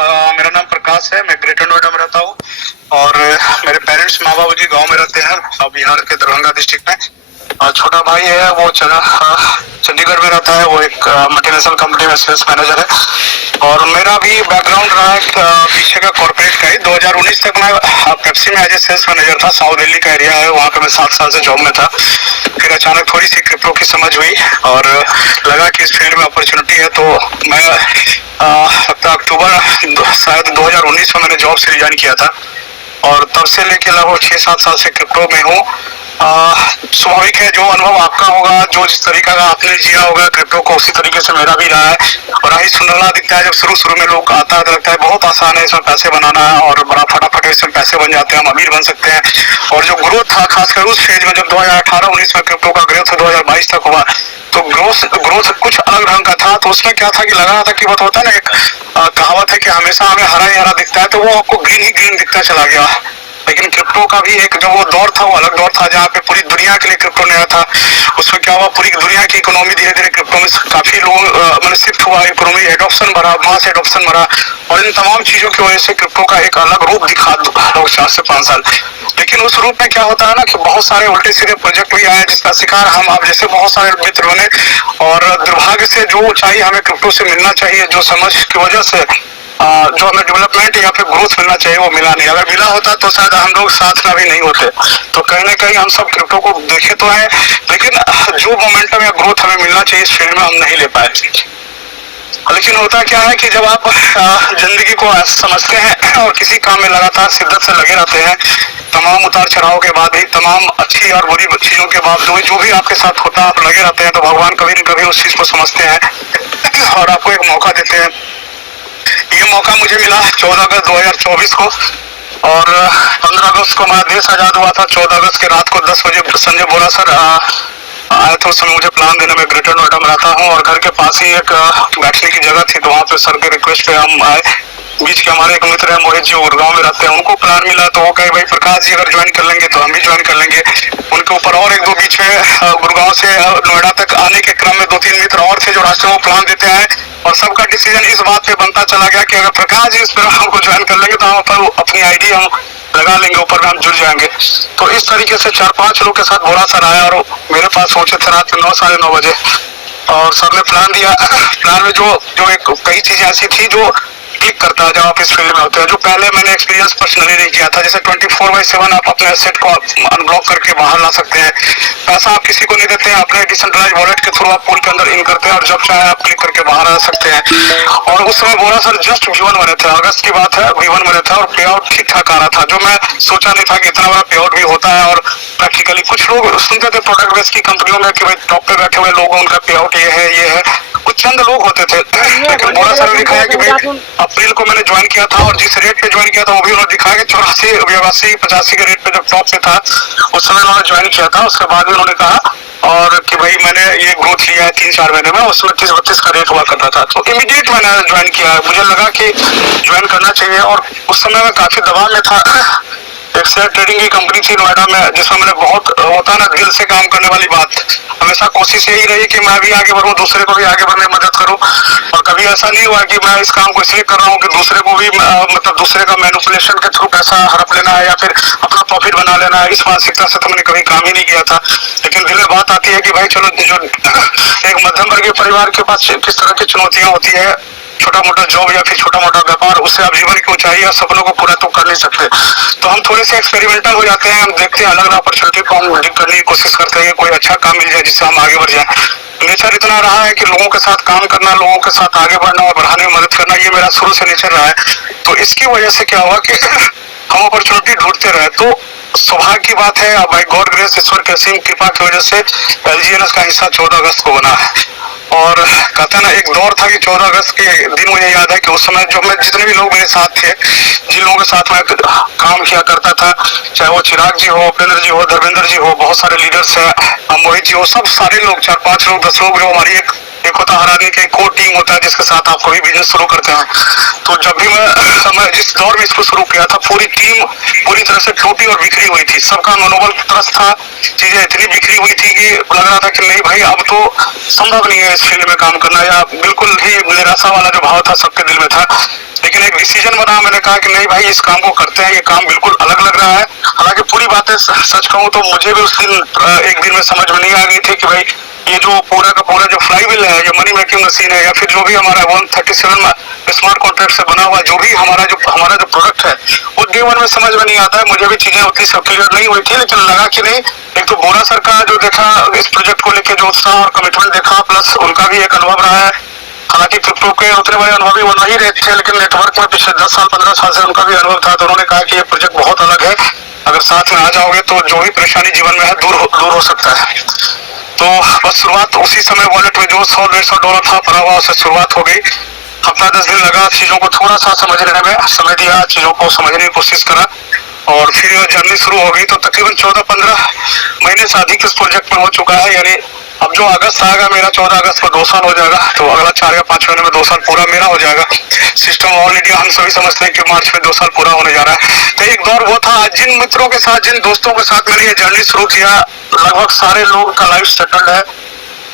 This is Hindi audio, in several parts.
मेरा नाम प्रकाश है। मैं ग्रेटर नोएडा में रहता हूँ और मेरे पेरेंट्स माँ बाबू जी गाँव में रहते हैं, बिहार के दरभंगा डिस्ट्रिक्ट में। और छोटा भाई है वो चंडीगढ़ में रहता है, वो एक मल्टीनेशनल कंपनी में सेल्स मैनेजर है। और मेरा भी बैकग्राउंड रहा है पीछे का कॉर्पोरेट का ही। 2019 तक मैं पेप्सी में एज ए सेल्स मैनेजर था। साउथ दिल्ली का एरिया है, वहाँ पे मैं 7 साल से जॉब में था। फिर अचानक थोड़ी सी क्रिप्टो की समझ हुई और लगा कि इस फील्ड में अपॉर्चुनिटी है, तो मैं अक्टूबर शायद 2019 में मैंने जॉब से रिजाइन किया था और तब से लेके लगभग 6-7 साल से क्रिप्टो में हूँ। स्वाभाविक है, जो अनुभव आपका होगा, जो जिस तरीका का आपने जिया होगा क्रिप्टो को, उसी तरीके से मेरा भी रहा है। और यही सुंदरला दिखता है, जब शुरू में लोग आता है तो लगता है बहुत आसान है इसमें पैसे बनाना है और बड़ा फटाफट इसमें पैसे बन जाते हैं, हम अमीर बन सकते हैं। और जो ग्रोथ था खासकर उस फेज में, जब 2018-19 में क्रिप्टो का ग्रोथ 2022 तक हुआ, तो ग्रोथ कुछ अलग ढंग का था। तो उसमें क्या था कि लगा रहा था कि बहुत होता है ना, एक कहावत है कि हमेशा हमें हरा ही हरा दिखता है, तो वो आपको ग्रीन ही ग्रीन दिखता चला गया। लेकिन क्रिप्टो का भी एक जो वो दौर था वो अलग दौर था, जहाँ पे पूरी दुनिया के लिए क्रिप्टो नया था। उसमें क्या हुआ, पूरी दुनिया की इकोनॉमी धीरे धीरे क्रिप्टो में काफी लोग मैंने शिफ्ट हुआ, इकोनॉमी एडॉप्शन बढ़ा, मास एडॉप्शन बढ़ा। और इन तमाम चीजों की वजह से क्रिप्टो का एक अलग रूप दिखा 4 से 5 साल। लेकिन उस रूप में क्या होता है ना कि बहुत सारे उल्टे सीधे प्रोजेक्ट भी आए, जिसका शिकार हम आप जैसे बहुत सारे मित्र बने। और दुर्भाग्य से जो ऊंचाई हमें क्रिप्टो से मिलना चाहिए, जो समझ की वजह से जो हमें डेवलपमेंट या फिर ग्रोथ मिलना चाहिए, वो मिला नहीं। अगर मिला होता तो शायद हम लोग साथ में भी नहीं होते। तो कहीं ना कहीं हम सब क्रिप्टो को देखे तो है, लेकिन जो मोमेंटम या ग्रोथ हमें मिलना चाहिए इस फील्ड में हम नहीं ले पाए। लेकिन होता क्या है कि जब आप जिंदगी को समझते हैं और किसी काम में लगातार शिद्दत से लगे रहते हैं, तमाम उतार चढ़ाव के बाद भी, तमाम अच्छी और बुरी चीजों के बावजूद जो भी आपके साथ होता है, आप लगे रहते हैं, तो भगवान कभी न कभी उस चीज को समझते हैं और आपको एक मौका देते हैं। ये मौका मुझे मिला 14 अगस्त 2024 को। और 15 अगस्त को हमारा देश आजाद हुआ था। 14 अगस्त के रात को 10 बजे संजय बोरा सर आए थे। उस समय मुझे प्लान देने में ग्रेटर नोएडा में रहता हूँ और घर के पास ही एक बैठने की जगह थी, तो वहाँ पे सर के रिक्वेस्ट पे हम आए। बीच के हमारे एक मित्र है मोहित जी, गुड़गांव में रहते हैं, उनको प्लान मिला तो वो कहे भाई प्रकाश जी अगर ज्वाइन कर लेंगे तो हम भी ज्वाइन कर लेंगे। उनके ऊपर और एक दो बीच में गुड़गांव से नोएडा तक आने के क्रम में 2-3 मित्र और थे जो रास्ते में प्लान देते हैं। और सबका डिसीजन इस बात पे बनता चला गया कि अगर प्रकाश जी इस प्रोग्राम को ज्वाइन कर लेंगे तो हम अपनी आईडी हम लगा लेंगे, ऊपर में हम जुड़ जाएंगे। तो इस तरीके से 4-5 लोग के साथ बोरा सर आया और मेरे पास पहुंचे थे रात में 9, साढ़े 9 बजे। और सर ने प्लान दिया। प्लान में जो एक कई चीजें ऐसी थी जो क्लिक करता है जब आप इस फील्ड में होते हैं, जो पहले मैंने एक्सपीरियंस पर्सनली नहीं किया था। जैसे 24/7 आप अपने एसेट को अनब्लॉक करके बाहर ला सकते हैं, पैसा आप किसी को नहीं देते हैं, अपने डिसेंट्रलाइज वॉलेट के थ्रू आप पूल के अंदर इन करते हैं और जब चाहे आप क्लिक करके बाहर आ सकते हैं। और उस समय बोरा सर जस्ट V1 बने थे, अगस्त की बात है, V1 बने थे और पे आउट ठीक ठाक आ रहा था, जो मैं सोचा नहीं था कि इतना बड़ा पे आउट भी होता है। और प्रैक्टिकली कुछ लोग सुनते थे प्रोडक्ट बेस की कंपनियों में कि भाई टॉप पे बैठे हुए लोग, उनका पे आउट ये है, कुछ चंद लोग होते थे। लेकिन बोरा सर ने दिखाया कि भाई अप्रैल को मैंने ज्वाइन किया था और जिस रेट पे ज्वाइन किया था वो भी उन्होंने दिखाया कि 84, 82, 85 के रेट पे जब टॉप पे था उस समय उन्होंने ज्वाइन किया था। उसके बाद भी उन्होंने कहा और कि भाई मैंने ये ग्रोथ लिया है 3-4 महीने में, उसमें 30-32 का रेट हुआ करता था। तो इमीडिएट मैंने ज्वाइन किया, मुझे लगा कि ज्वाइन करना चाहिए। और उस समय मैं काफी दबाव में था। एक शेयर ट्रेडिंग की कंपनी थी नोएडा में, जिसमें मैंने बहुत होता है ना दिल से काम करने वाली बात, हमेशा कोशिश यही रही कि मैं भी आगे बढ़ूं, दूसरे को भी आगे बढ़ने में मदद करूं। और कभी ऐसा नहीं हुआ कि मैं इस काम को इसलिए कर रहा हूं कि दूसरे को भी मतलब दूसरे का मैनिपुलेशन के थ्रू पैसा हड़प लेना है या फिर अपना प्रॉफिट बना लेना है, इस मानसिकता से तो मैंने कभी काम ही नहीं किया था। लेकिन दिल में बात आती है कि भाई चलो, जो एक मध्यम वर्गीय परिवार के पास किस तरह की चुनौतियां होती है, छोटा मोटा जॉब या फिर छोटा मोटा व्यापार, उससे आप जीवन की ऊंचाई या सपनों को पूरा तो कर नहीं सकते। तो हम थोड़े से एक्सपेरिमेंटल हो जाते हैं, हम देखते हैं अलग अलग अपॉर्चुनिटी को हम करने की कोशिश करते हैं, कोई अच्छा काम मिल जाए जिससे हम आगे बढ़ जाए। नेचर इतना रहा है कि लोगों के साथ काम करना, लोगों के साथ आगे बढ़ना और बढ़ाने में मदद करना, ये मेरा शुरू से नेचर रहा है। तो इसकी वजह से क्या हुआ कि हम अपॉर्चुनिटी ढूंढते रहे। तो सौभाग्य की बात है, बाय गॉड ग्रेस, ईश्वर की असीम कृपा की वजह से LGNS का हिस्सा 14 अगस्त को बना है। और कहते हैं ना, एक दौर था कि 14 अगस्त के दिन मुझे याद है कि उस समय जो मैं जितने भी लोग मेरे साथ थे, जिन लोगों के साथ मैं काम किया करता था, चाहे वो चिराग जी हो, उपेंद्र जी हो, धर्मेंद्र जी हो, बहुत सारे लीडर्स हैं, मोहित जी हो, सब सारे लोग 4-5 लोग 10 लोग, जो हमारी एक होता हर आदमी का कोर टीम होता है जिसके साथ आप कोई बिजनेस शुरू करते हैं। तो जब भी मैं जिस दौर में इसको शुरू किया था, पूरी टीम पूरी तरह से टूटी और बिखरी हुई थी, सबका मनोबल त्रस्त था, चीजें इतनी बिखरी हुई थी कि लग रहा था कि नहीं भाई अब तो संभव नहीं है इस फील्ड में काम करना, या बिल्कुल ही निराशा वाला जो भाव था सबके दिल में था। लेकिन एक डिसीजन बना, मैंने कहा कि नहीं भाई इस काम को करते हैं, ये काम बिल्कुल अलग लग रहा है। हालांकि पूरी बातें सच कहूँ तो मुझे भी उस दिन एक दिन में समझ में नहीं आ गई थी कि भाई ये जो पूरा का पूरा जो फ्लाई व्हील है, ये मनी मेकिंग मशीन है, या फिर जो भी हमारा 137 स्मार्ट कॉन्ट्रैक्ट से बना हुआ जो भी हमारा जो प्रोडक्ट है, वो डे वन में समझ में नहीं आता है। मुझे भी चीजें उतनी सब क्लियर नहीं हुई थी, लेकिन लगा कि नहीं, एक तो बोरा सर का जो देखा इस प्रोजेक्ट को लेकर जो उत्साह और कमिटमेंट देखा, प्लस उनका भी एक अनुभव रहा है। हालांकि क्रिप्टो के उतने बड़े अनुभवी वो नहीं रहे थे, लेकिन नेटवर्क में पिछले 10 साल 15 साल से उनका भी अनुभव था। तो उन्होंने कहा कि ये प्रोजेक्ट बहुत अलग है, अगर साथ में आ जाओगे तो जो भी परेशानी जीवन में है दूर हो सकता है। तो बस शुरुआत उसी समय वॉलेट में जो $100-150 था पड़ा हुआ, उससे शुरुआत हो गई। हफ्ता 10 दिन लगा चीजों को थोड़ा सा समझने में, समय दिया, चीजों को समझने की कोशिश करा, और फिर जर्नी शुरू हो गई। तो तकरीबन 14-15 महीने से अधिक इस प्रोजेक्ट में हो चुका है। यानी अब जो अगस्त आएगा मेरा, 14 अगस्त को 2 साल हो जाएगा, तो अगला 4 या 5 महीने में 2 साल पूरा मेरा हो जाएगा। सिस्टम ऑलरेडी हम सभी समझते हैं कि मार्च में 2 साल पूरा होने जा रहा है। तो एक दौर वो था, जिन मित्रों के साथ, जिन दोस्तों के साथ मैंने ये जर्नी शुरू किया, लगभग सारे लोगों का लाइफ सेटल्ड है,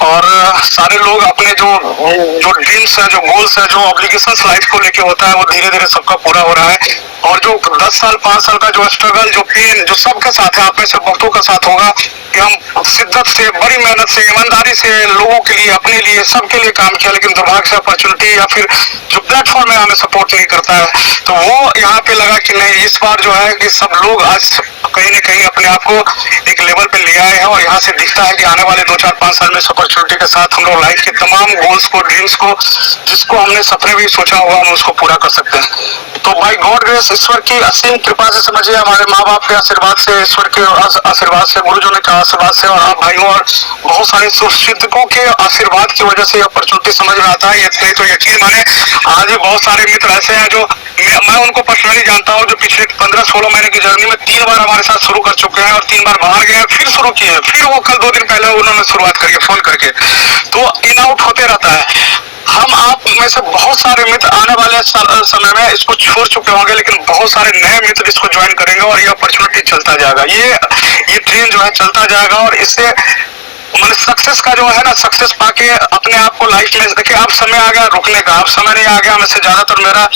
और सारे लोग अपने जो ड्रीम्स है, जो गोल्स है, जो ऑब्लिगेशंस लाइफ को लेके होता है, वो धीरे धीरे सबका पूरा हो रहा है। और जो 10 साल 5 साल का जो स्ट्रगल, जो पेन, जो सबके साथ है, आप में से बहुतों का साथ होगा कि हम शिद्दत से, बड़ी मेहनत से, ईमानदारी से लोगों के लिए, अपने लिए, सबके लिए काम किया, लेकिन दुर्भाग्य से अपॉर्चुनिटी या फिर जो प्लेटफॉर्म है हमें सपोर्ट नहीं करता है। तो वो यहाँ पे लगा कि नहीं, इस बार जो है कि सब लोग आज कहीं न कहीं अपने आप को एक लेवल पे ले आए हैं, और यहाँ से दिखता है कि आने वाले 2-4-5 साल में इस अपॉर्चुनिटी के साथ हम लोग लाइफ के तमाम गोल्स को, ड्रीम्स को, जिसको हमने सपने भी सोचा होगा, हम उसको पूरा कर सकते हैं। तो बाय गॉड ग्रेस, ईश्वर की असीम कृपा से, समझिए हमारे माँ बाप के आशीर्वाद से, ईश्वर के आशीर्वाद से, गुरुजनों के आशीर्वाद से, और आप भाइयों और बहुत सारे शुभचिंतकों के आशीर्वाद की वजह से अपॉर्चुनिटी समझ में आता है। ये तो यकीन माने, आज भी बहुत सारे मित्र ऐसे हैं जो मैं उनको पर्सनली जानता हूँ, जो पिछले 15-16 महीने की जर्नी में 3 बार हमारे साथ शुरू कर चुके हैं, और 3 बार बाहर गए, फिर शुरू किए, फिर वो कल 2 दिन पहले उन्होंने शुरुआत करी फोन करके। तो इन आउट होते रहता है। हम आप में से बहुत सारे मित्र आने वाले समय में इसको छोड़ चुके होंगे, लेकिन बहुत सारे नए मित्र इसको ज्वाइन करेंगे, और ये अपॉर्चुनिटी चलता जाएगा, ये ट्रेन जो है चलता जाएगा। और इससे मतलब सक्सेस का जो है ना, सक्सेस पाके अपने आप को लाइफ में, देखिए अब समय आ गया रुकने का, अब समय नहीं आ गया। मैं से ज्यादातर मेरा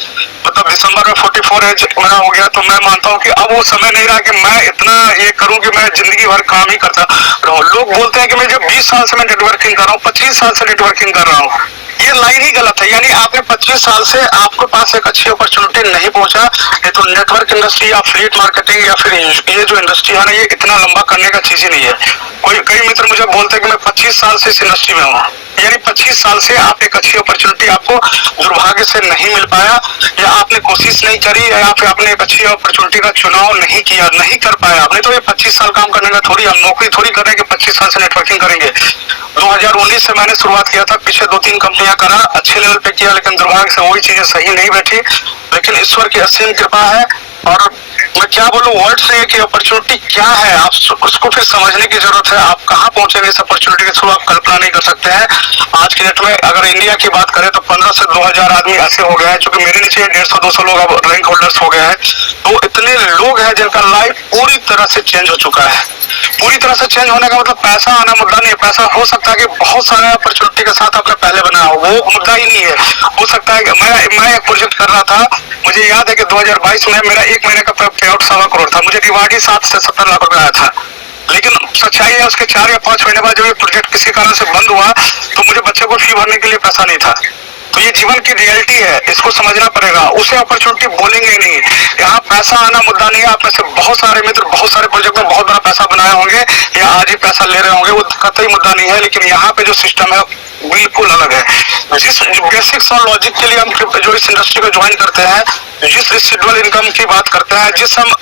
मतलब दिसंबर में 44 एज मेरा हो गया, तो मैं मानता हूँ कि अब वो समय नहीं रहा कि मैं इतना ये करूँ कि मैं जिंदगी भर काम ही करता रहूं। लोग बोलते हैं कि मैं जब 20 साल से मैं नेटवर्किंग कर रहा हूँ, 25 साल से नेटवर्किंग कर रहा हूँ, ये लाइन ही गलत है। यानी आपने 25 साल से आपके पास एक अच्छी अपॉर्चुनिटी नहीं पहुंचा, ये तो नेटवर्क इंडस्ट्री या फ्लीट मार्केटिंग या फिर ये जो इंडस्ट्री है ना, ये इतना लंबा करने का चीज ही नहीं है। कई मित्र मुझे बोलते हैं कि मैं 25 साल से इस इंडस्ट्री में हूँ, यानी 25 साल से आप एक अच्छी अपॉर्चुनिटी आपको दुर्भाग्य से नहीं मिल पाया, या आपने कोशिश नहीं करी, या फिर आपने एक अच्छी अपॉर्चुनिटी का चुनाव नहीं किया, नहीं कर पाया आपने। तो ये 25 साल काम करने का थोड़ी, हम नौकरी थोड़ी कर रहे हैं कि 25 साल से नेटवर्किंग करेंगे। 2019 से मैंने शुरुआत किया था, पीछे 2-3 कंपनियां करा, अच्छे लेवल पे किया, लेकिन दुर्भाग्य से वही चीजें सही नहीं बैठी। लेकिन ईश्वर की असीम कृपा है, और मैं क्या बोलूं, वर्ड से कि अपॉर्चुनिटी क्या है, आप उसको फिर समझने की जरूरत है। आप कहाँ पहुंचेंगे इस अपॉर्चुनिटी के थ्रू, आप कल्पना नहीं कर सकते हैं। आज के डेट में अगर इंडिया की बात करें तो 15 से 2000 आदमी ऐसे हो गए हैं, क्योंकि मेरे नीचे 150-200 लोग अब रैंक होल्डर्स हो गए हैं। तो इतने लोग हैं जिनका लाइफ पूरी तरह से चेंज हो चुका है। पूरी तरह से चेंज होने का मतलब पैसा आना मुद्दा नहीं है। पैसा हो सकता है कि बहुत सारे अपॉर्चुनिटी के साथ आपने पहले बनाया हो, वो मुद्दा ही नहीं है। हो सकता है कि मैं एक प्रोजेक्ट कर रहा था, मुझे याद है कि 2022 में मेरा 1 महीने का पे आउट 1.25 करोड़ था, मुझे रिवार्ड ही 7 से 17 लाख रुपए आया था। लेकिन सच्चाई है, उसके 4 या 5 महीने बाद जब ये प्रोजेक्ट किसी कारण से बंद हुआ, तो मुझे बच्चे को फी भरने के लिए पैसा नहीं था। तो ये जीवन की रियलिटी है, इसको समझना पड़ेगा। उसे अपॉर्चुनिटी बोलेंगे ही नहीं। यहाँ पैसा आना मुद्दा नहीं है। आप में से बहुत सारे मित्र बहुत सारे प्रोजेक्ट में बहुत बड़ा पैसा बनाए होंगे, या आज ही पैसा ले रहे होंगे, वो कतई मुद्दा नहीं है। लेकिन यहाँ पे जो सिस्टम है बिल्कुल अलग है। जिस बेसिक्स और लॉजिक के लिए हम जो इस इंडस्ट्री को ज्वाइन करते हैं, जिस रेसिडुअल इनकम की बात करते हैं, जिस हम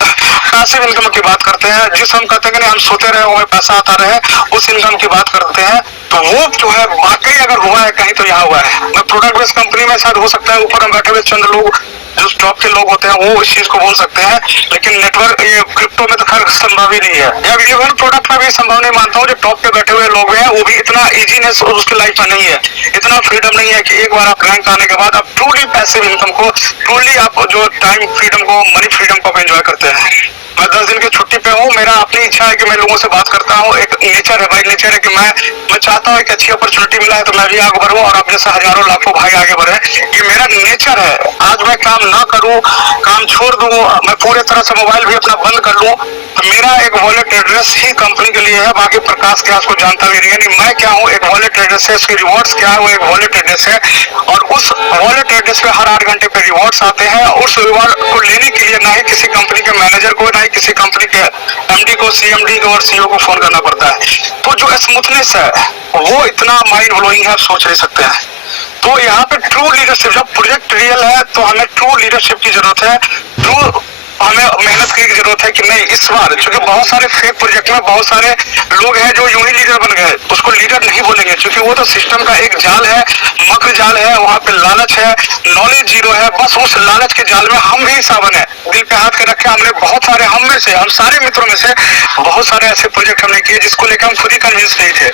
पैसिव इनकम की बात करते हैं, जिस हम कहते हैं कि हम सोते रहे हमें पैसा आता रहे, उस इनकम की बात करते हैं, तो वो जो है वाकई अगर हुआ है कहीं तो यहाँ हुआ है। मैं प्रोडक्ट बेस्ड कंपनी में शायद हो सकता है ऊपर हम बैठे हुए चंद लोग जो टॉप के लोग होते हैं वो इस चीज को बोल सकते हैं, लेकिन नेटवर्क ये क्रिप्टो में तो खैर संभव ही नहीं है। या इवन प्रोडक्ट में भी संभव नहीं मानता हूँ। जो टॉप पे बैठे हुए लोग हैं वो भी इतना इजीनेस उसकी लाइफ में नहीं है, इतना फ्रीडम नहीं है कि एक बार आप रैंक आने के बाद आप ट्रूली पैसिव इनकम को, ट्रूली आप जो टाइम फ्रीडम को, मनी फ्रीडम को एंजॉय करते हैं। मैं 10 दिन की छुट्टी पे हूँ, मेरा अपनी इच्छा है कि मैं लोगों से बात करता हूँ। एक नेचर है भाई, नेचर है कि मैं चाहता हूँ एक अच्छी अपॉर्चुनिटी मिला है तो मैं भी आगे बढ़ूँ, और आप जैसे हजारों लाखों भाई आगे बढ़े। ये मेरा नेचर है। आज मैं काम ना करूं, काम छोड़ दूं, मैं पूरे तरह से मोबाइल भी अपना बंद कर लूं, तो मेरा एक वॉलेट एड्रेस ही कंपनी के लिए है, बाकी प्रकाश क्या उसको जानता भी नहीं है। नहीं, मैं क्या हूँ, एक वॉलेट एड्रेस है, उसके रिवॉर्ड्स क्या है, वो एक वॉलेट एड्रेस है, और उस वॉलेट एड्रेस पे हर 8 घंटे पे रिवॉर्ड्स आते हैं। उस रिवॉर्ड को लेने के लिए ना ही किसी कंपनी के मैनेजर को, ना ही किसी कंपनी के एमडी को, सीएमडी को और सीईओ को फोन करना पड़ता है। तो जो स्मूथनेस है वो इतना माइंड ब्लोइंग है, आप सोच नहीं सकते हैं। तो यहाँ पे ट्रू लीडरशिप, जब प्रोजेक्ट रियल है तो हमें ट्रू लीडरशिप की जरूरत है, ट्रू हमें मेहनत की जरूरत है कि नहीं इस बार, क्योंकि बहुत सारे फेक प्रोजेक्ट में बहुत सारे लोग हैं जो यूं ही लीडर बन गए, उसको लीडर नहीं बोलेंगे, क्योंकि वो तो सिस्टम का एक जाल है, मक्र जाल है, वहां पे लालच है, नॉलेज जीरो है। बस उस लालच के जाल में हम भी हिस्सा बने, दिल पे हाथ के रखे। हमने बहुत सारे, हम में से, हम सारे मित्रों में से बहुत सारे ऐसे प्रोजेक्ट हमने किए जिसको लेकर हम खुद ही कन्विंस नहीं थे।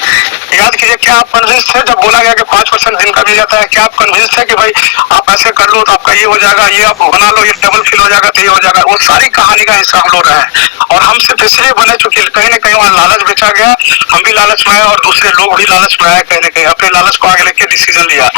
याद कीजिए, क्या आप कन्विंस थे जब बोला गया कि 5% दिन का मिल जाता है? क्या आप कन्विंस थे कि भाई आप ऐसे कर लो तो आपका ये हो जाएगा, ये आप बना लो, ये डबल फिल हो जाएगा तो ये हो जाएगा? वो सारी कहानी का हिस्सा हम लोग रहे हैं, और हम सिर्फ इसलिए बने चूंकि कहीं ना कहीं वहाँ लालच बेचा गया, हम भी लालच में आए और दूसरे लोग भी लालच में आए, कहीं ना कहीं अपने लालच को आगे लेके डिसीजन लिया।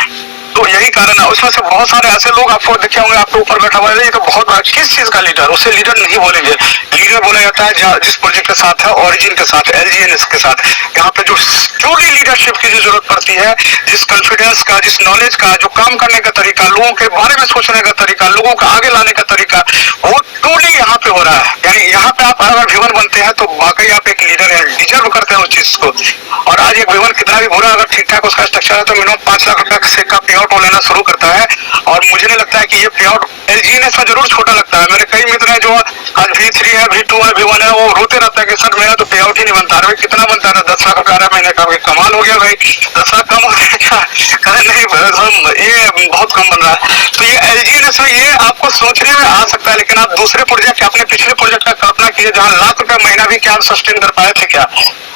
तो यही कारण है। उसमें से बहुत सारे ऐसे लोग आपको देखे होंगे, आपके ऊपर बैठा हुआ है, ये तो बहुत बड़ा, किस चीज का लीडर? उसे लीडर नहीं बोलेंगे। लीडर बोला जाता है जिस प्रोजेक्ट के साथ है, ओरिजिन के साथ, एलजीएनएस के साथ। यहाँ पे जो ट्रूली लीडरशिप की जो जरूरत पड़ती है, जिस कॉन्फिडेंस का, जिस नॉलेज का, जो काम करने का तरीका, लोगों के बारे में सोचने का तरीका, लोगों को आगे लाने का तरीका, वो ट्रूली यहाँ पे हो रहा है। यानी यहाँ पे आप अगर विवन बनते हैं तो वाकई आप एक लीडर है, डिजर्व करते हैं उस चीज को। और आज एक विवन कितना भी बुरा, अगर ठीक ठाक उसका स्ट्रक्चर है तो मिनिमम 5 लाख रुपए से का पे आउट वो लेना शुरू करता है। और मुझे नहीं लगता है कि ये पे आउट एलजीएनएस में जरूर छोटा लगता है। मेरे कई मित्र हैं जो आज V3 है, V2 है, V1 है, वो रोते रहता है कि सर मेरा तो पे आउट ही नहीं बनता। अरे कितना बनता है? 10 लाख रुपया महीने का। कमाल हो गया भाई, 10 लाख कम हो गया? नहीं, ये बहुत कम बन रहा है। तो ये एलजीएनएस में ये आपको सोचने में आ सकता है, लेकिन आप दूसरे प्रोजेक्ट, अपने पिछले प्रोजेक्ट का कल्पना कीजिए जहाँ लाख रुपया महीना भी क्या आप सस्टेन कर पाए थे क्या?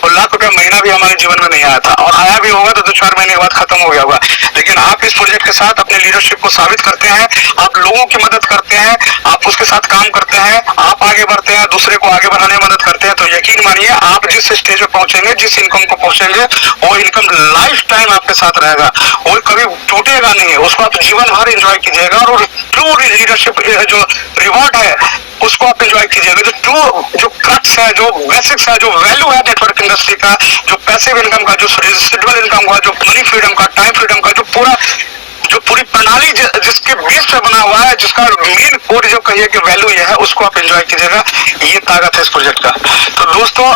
और लाख रुपया महीना भी हमारे जीवन में नहीं आया था, और आया भी होगा तो 2-4 महीने के बाद खत्म हो गया होगा। लेकिन आप इस प्रोजेक्ट के साथ अपने लीडरशिप को साबित करते हैं, आप लोगों की मदद करते हैं, आप उसके साथ काम करते हैं, आप आगे बढ़ते हैं, दूसरे को आगे बढ़ाने में मदद करते हैं, तो यकीन मानिए आप जिस स्टेज पे पहुंचेंगे, जिस इनकम को पहुंचेंगे, वो इनकम लाइफ टाइम आपके साथ रहेगा, वो कभी टूटेगा नहीं, उसको आप जीवन भर एंजॉय कीजिएगा। और ट्रू लीडरशिप जो रिवॉर्ड है उसको आप एंजॉय कीजिएगा। जो ट्रू, जो क्रक्स है, जो बेसिक्स है, जो वैल्यू है नेटवर्क इंडस्ट्री का, जो पैसिव इनकम का, जो रेजिडुअल इनकम का, जो मनी फ्रीडम का, टाइम फ्रीडम का, जो पूरी प्रणाली जिसके बेस पे बना हुआ है, जिसका मेन कोर जो कहिए कि वैल्यू ये है, उसको आप एंजॉय कीजिएगा। ये ताकत है इस प्रोजेक्ट का। तो दोस्तों,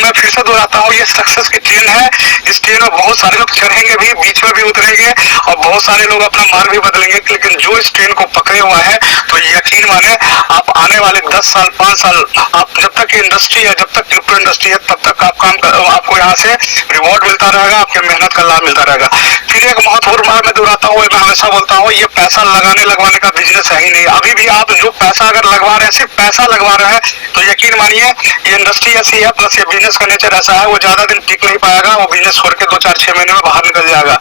मैं फिर से दोहराता हूँ, ये सक्सेस की ट्रेन है। इस ट्रेन में बहुत सारे लोग चढ़ेंगे भी, बीच में भी उतरेंगे, और बहुत सारे लोग अपना मार्ग भी बदलेंगे, लेकिन जो इस ट्रेन को पकड़े हुआ है, तो यकीन माने आप आने वाले 10 साल, 5 साल, आप जब तक इंडस्ट्री है, जब तक क्रिप्टो इंडस्ट्री है, तब तक आप आपको यहाँ से रिवॉर्ड मिलता रहेगा, आपके मेहनत का लाभ मिलता रहेगा। फिर एक महत्वपूर्ण बात मैं दोहराता हूँ, मैं हमेशा बोलता हूँ, ये पैसा लगाने लगवाने का बिजनेस है ही नहीं। अभी भी आप जो पैसा अगर लगवा रहे हैं, सिर्फ पैसा लगवा रहे हैं, तो यकीन मानिए ये इंडस्ट्री ऐसी है, प्लस ये बिजनेस का नेचर ऐसा है, वो ज्यादा दिन टिक नहीं पाएगा, वो बिजनेस छोड़ के 2-4-6 महीने में बाहर निकल जाएगा।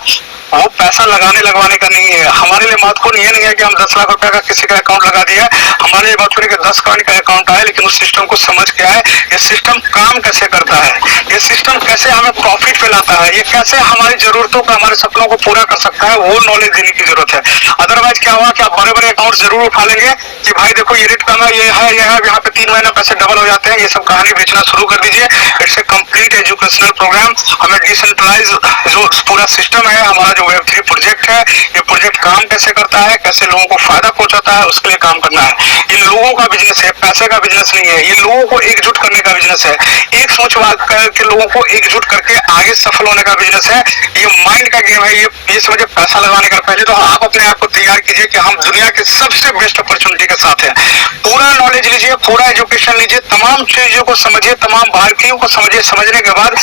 वो पैसा लगाने लगवाने का नहीं है। हमारे लिए महत्वपूर्ण ये नहीं है कि हम 10 लाख रुपए का किसी का अकाउंट लगा दिया, हमारे लिए महत्वपूर्ण है कि 10 करोड़ का अकाउंट आए, लेकिन उस सिस्टम को समझ के आए, ये सिस्टम काम कैसे करता है, ये सिस्टम कैसे हमें प्रॉफिट पे लाता है, ये कैसे हमारी जरूरतों को, हमारे सपनों को पूरा कर सकता है, वो नॉलेज देने की जरूरत है। अदरवाइज क्या हुआ कि आप बड़े बड़े अकाउंट जरूर उठा लेंगे कि भाई देखो ये रेट कम है, ये है, यहाँ पे 3 महीने पैसे डबल हो जाते हैं, ये सब कहानी बेचना शुरू कर दीजिए। It's a complete educational program. हमें डिसेंट्रलाइज जो पूरा सिस्टम है, हमारा जो Web3 प्रोजेक्ट है, ये प्रोजेक्ट काम कैसे करता है, कैसे लोगों को फायदा पहुंचाता है, उसके लिए काम करना है। ये लोगों का बिजनेस है, पैसे का बिजनेस नहीं है। ये लोगों को एकजुट करने का बिजनेस है, एक सोच के लोगों को एकजुट करके आगे सफल होने का बिजनेस है। ये माइंड का गेम है। ये समझे पैसा लगाने का पहले तो आप अपने आप को तैयार कीजिए कि हम दुनिया के सबसे बेस्ट अपॉर्चुनिटी के साथ हैं। पूरा नॉलेज लीजिए, पूरा एजुकेशन लीजिए, तमाम चीजों को समझिए, तमाम बारीकियों को समझिए। समझने के बाद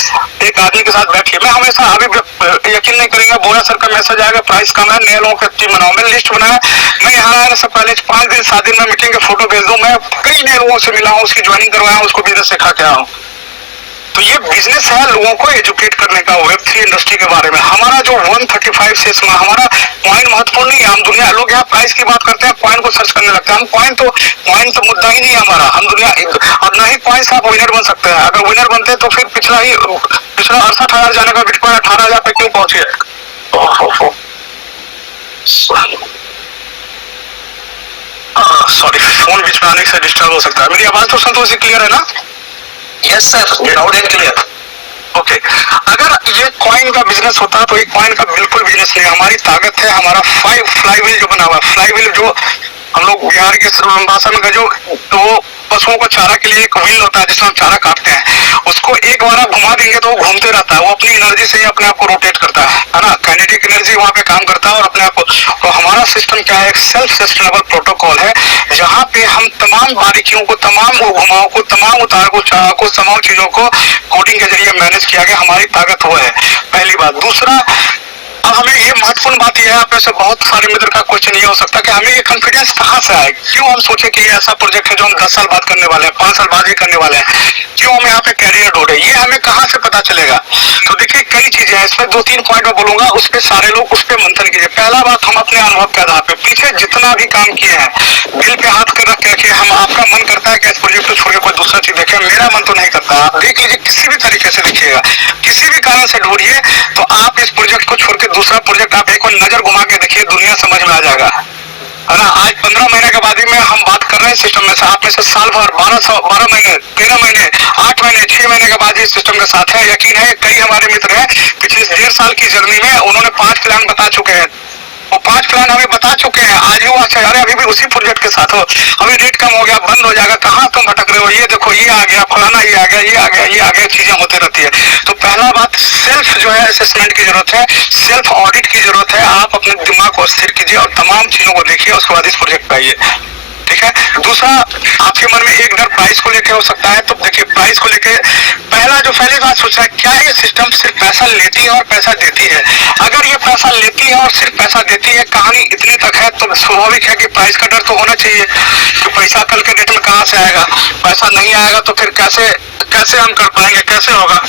एक आदमी के साथ बैठिए। मैं हमेशा, अभी यकीन नहीं करेंगे, बोरा सर का मैसेज आएगा, प्राइस कम है, नए लोगों की टीम बनाओ। मैंने लिस्ट बनाया, मैं यहाँ आने से पहले 5 दिन 7 दिन में मीटिंग के फोटो भेज दूं। मैं कई नए लोगों से मिला हूँ, उसकी ज्वाइनिंग करवाया, उसको बिजनेस सिखा के आया हूँ। तो ये बिजनेस है लोगों को एजुकेट करने का Web3 इंडस्ट्री के बारे में। हमारा जो 135 शेष में हमारा पॉइंट महत्वपूर्ण नहीं है। हम दुनिया, लोग यहाँ प्राइस की बात करते हैं, पॉइंट को सर्च करने लगते हैं। हम पॉइंट तो मुद्दा ही नहीं है हमारा। हम दुनिया, अब ना ही पॉइंट से आप विनर बन सकते हैं। अगर विनर बनते हैं तो फिर पिछला 68,000 जाने का बिटकॉइन 18,000 पे क्यों पहुंचे? सॉरी, फोन बीच में आने से डिस्टर्ब हो सकता है। मेरी आवाज तो संतोष जी क्लियर है ना? Yes sir, loud and clear. Okay, अगर ये कॉइन का बिजनेस होता तो ये कॉइन का बिल्कुल बिजनेस नहीं। हमारी ताकत है हमारा फ्लाई व्हील जो बना हुआ है, फ्लाई व्हील जो हम लोग बिहार के भाषा में जो तो पशुओं को चारा के लिए एक व्हील होता है जिसमें हम चारा काटते हैं, उसको एक बार आप घुमा देंगे तो वो घूमते रहता है, वो अपनी एनर्जी से ही अपने आप को रोटेट करता है ना, काइनेटिक एनर्जी वहां पे काम करता है और अपने आप को। तो हमारा सिस्टम क्या है, एक सेल्फ सस्टेनेबल प्रोटोकॉल है जहाँ पे हम तमाम बारीकियों को, तमाम घुमाव को, तमाम उतार को, चारा को, तमाम चीजों को कोडिंग के जरिए मैनेज किया गया। हमारी ताकत वो है, पहली बात। दूसरा, अब हमें ये महत्वपूर्ण बात यह है, आप में से बहुत सारे मित्र का क्वेश्चन ये हो सकता है कि हमें ये कॉन्फिडेंस कहाँ से आए, क्यों हम सोचे कि ये ऐसा प्रोजेक्ट है जो हम 10 साल बाद करने वाले हैं, 5 साल बाद ही करने वाले हैं, क्यों हम यहाँ पे कैरियर ढूंढे, ये हमें कहाँ से पता चलेगा? तो देखिए कई चीजें हैं इसमें, 2-3 पॉइंट में बोलूंगा, उस पर सारे लोग उस पर मंथन कीजिए। पहला बात, हम अपने अनुभव के आधार पे पीछे जितना भी काम किए हैं, दिल पे हाथ कर रख के हम, आपका मन करता है कि इस प्रोजेक्ट को छोड़ के कोई दूसरा चीज देखे, मेरा मन तो नहीं करता। आप देख लीजिए, किसी भी तरीके से देखिएगा, किसी भी कारण से ढूंढिए, तो आप इस प्रोजेक्ट को छोड़ के दूसरा प्रोजेक्ट आप एक नजर घुमा के देखिए, दुनिया समझ में आ जाएगा, है ना। आज 15 महीने के बाद ही में हम बात कर रहे हैं सिस्टम में से, आप में से साल भर 12 महीने, 13 महीने, 8 महीने, 6 महीने के बाद इस सिस्टम के साथ है। यकीन है कई हमारे मित्र हैं पिछले 1.5 साल की जर्नी में उन्होंने 5 प्लान बता चुके हैं, वो 5 प्लान हमें बता चुके हैं। आज ही वो अच्छा, अरे अभी भी उसी प्रोजेक्ट के साथ हो, अभी रेट कम हो गया, बंद हो जाएगा, कहाँ तुम भटक रहे हो, ये देखो ये आ गया, फलाना ये आ गया, ये आ गया, ये आ गया, चीजें होती रहती है। तो पहला बात, सेल्फ जो है असेसमेंट की जरूरत है, सेल्फ ऑडिट की जरूरत है। आप अपने दिमाग को स्थिर कीजिए और तमाम चीजों को देखिए, उसके बाद इस प्रोजेक्ट पे आइए, ठीक है। दूसरा, आपके मन में एक डर प्राइस को लेके हो सकता है, तो देखिए प्राइस को लेके पहली बात सोचना है, क्या ये सिस्टम सिर्फ पैसा लेती है और पैसा देती है? अगर ये पैसा लेती है और सिर्फ पैसा देती है, कहानी इतनी तक है, तो स्वाभाविक है कि प्राइस का डर तो होना चाहिए कि पैसा कल के डेट में कहाँ से आएगा, पैसा नहीं आएगा तो फिर कैसे हम कर पाएंगे, कैसे होगा?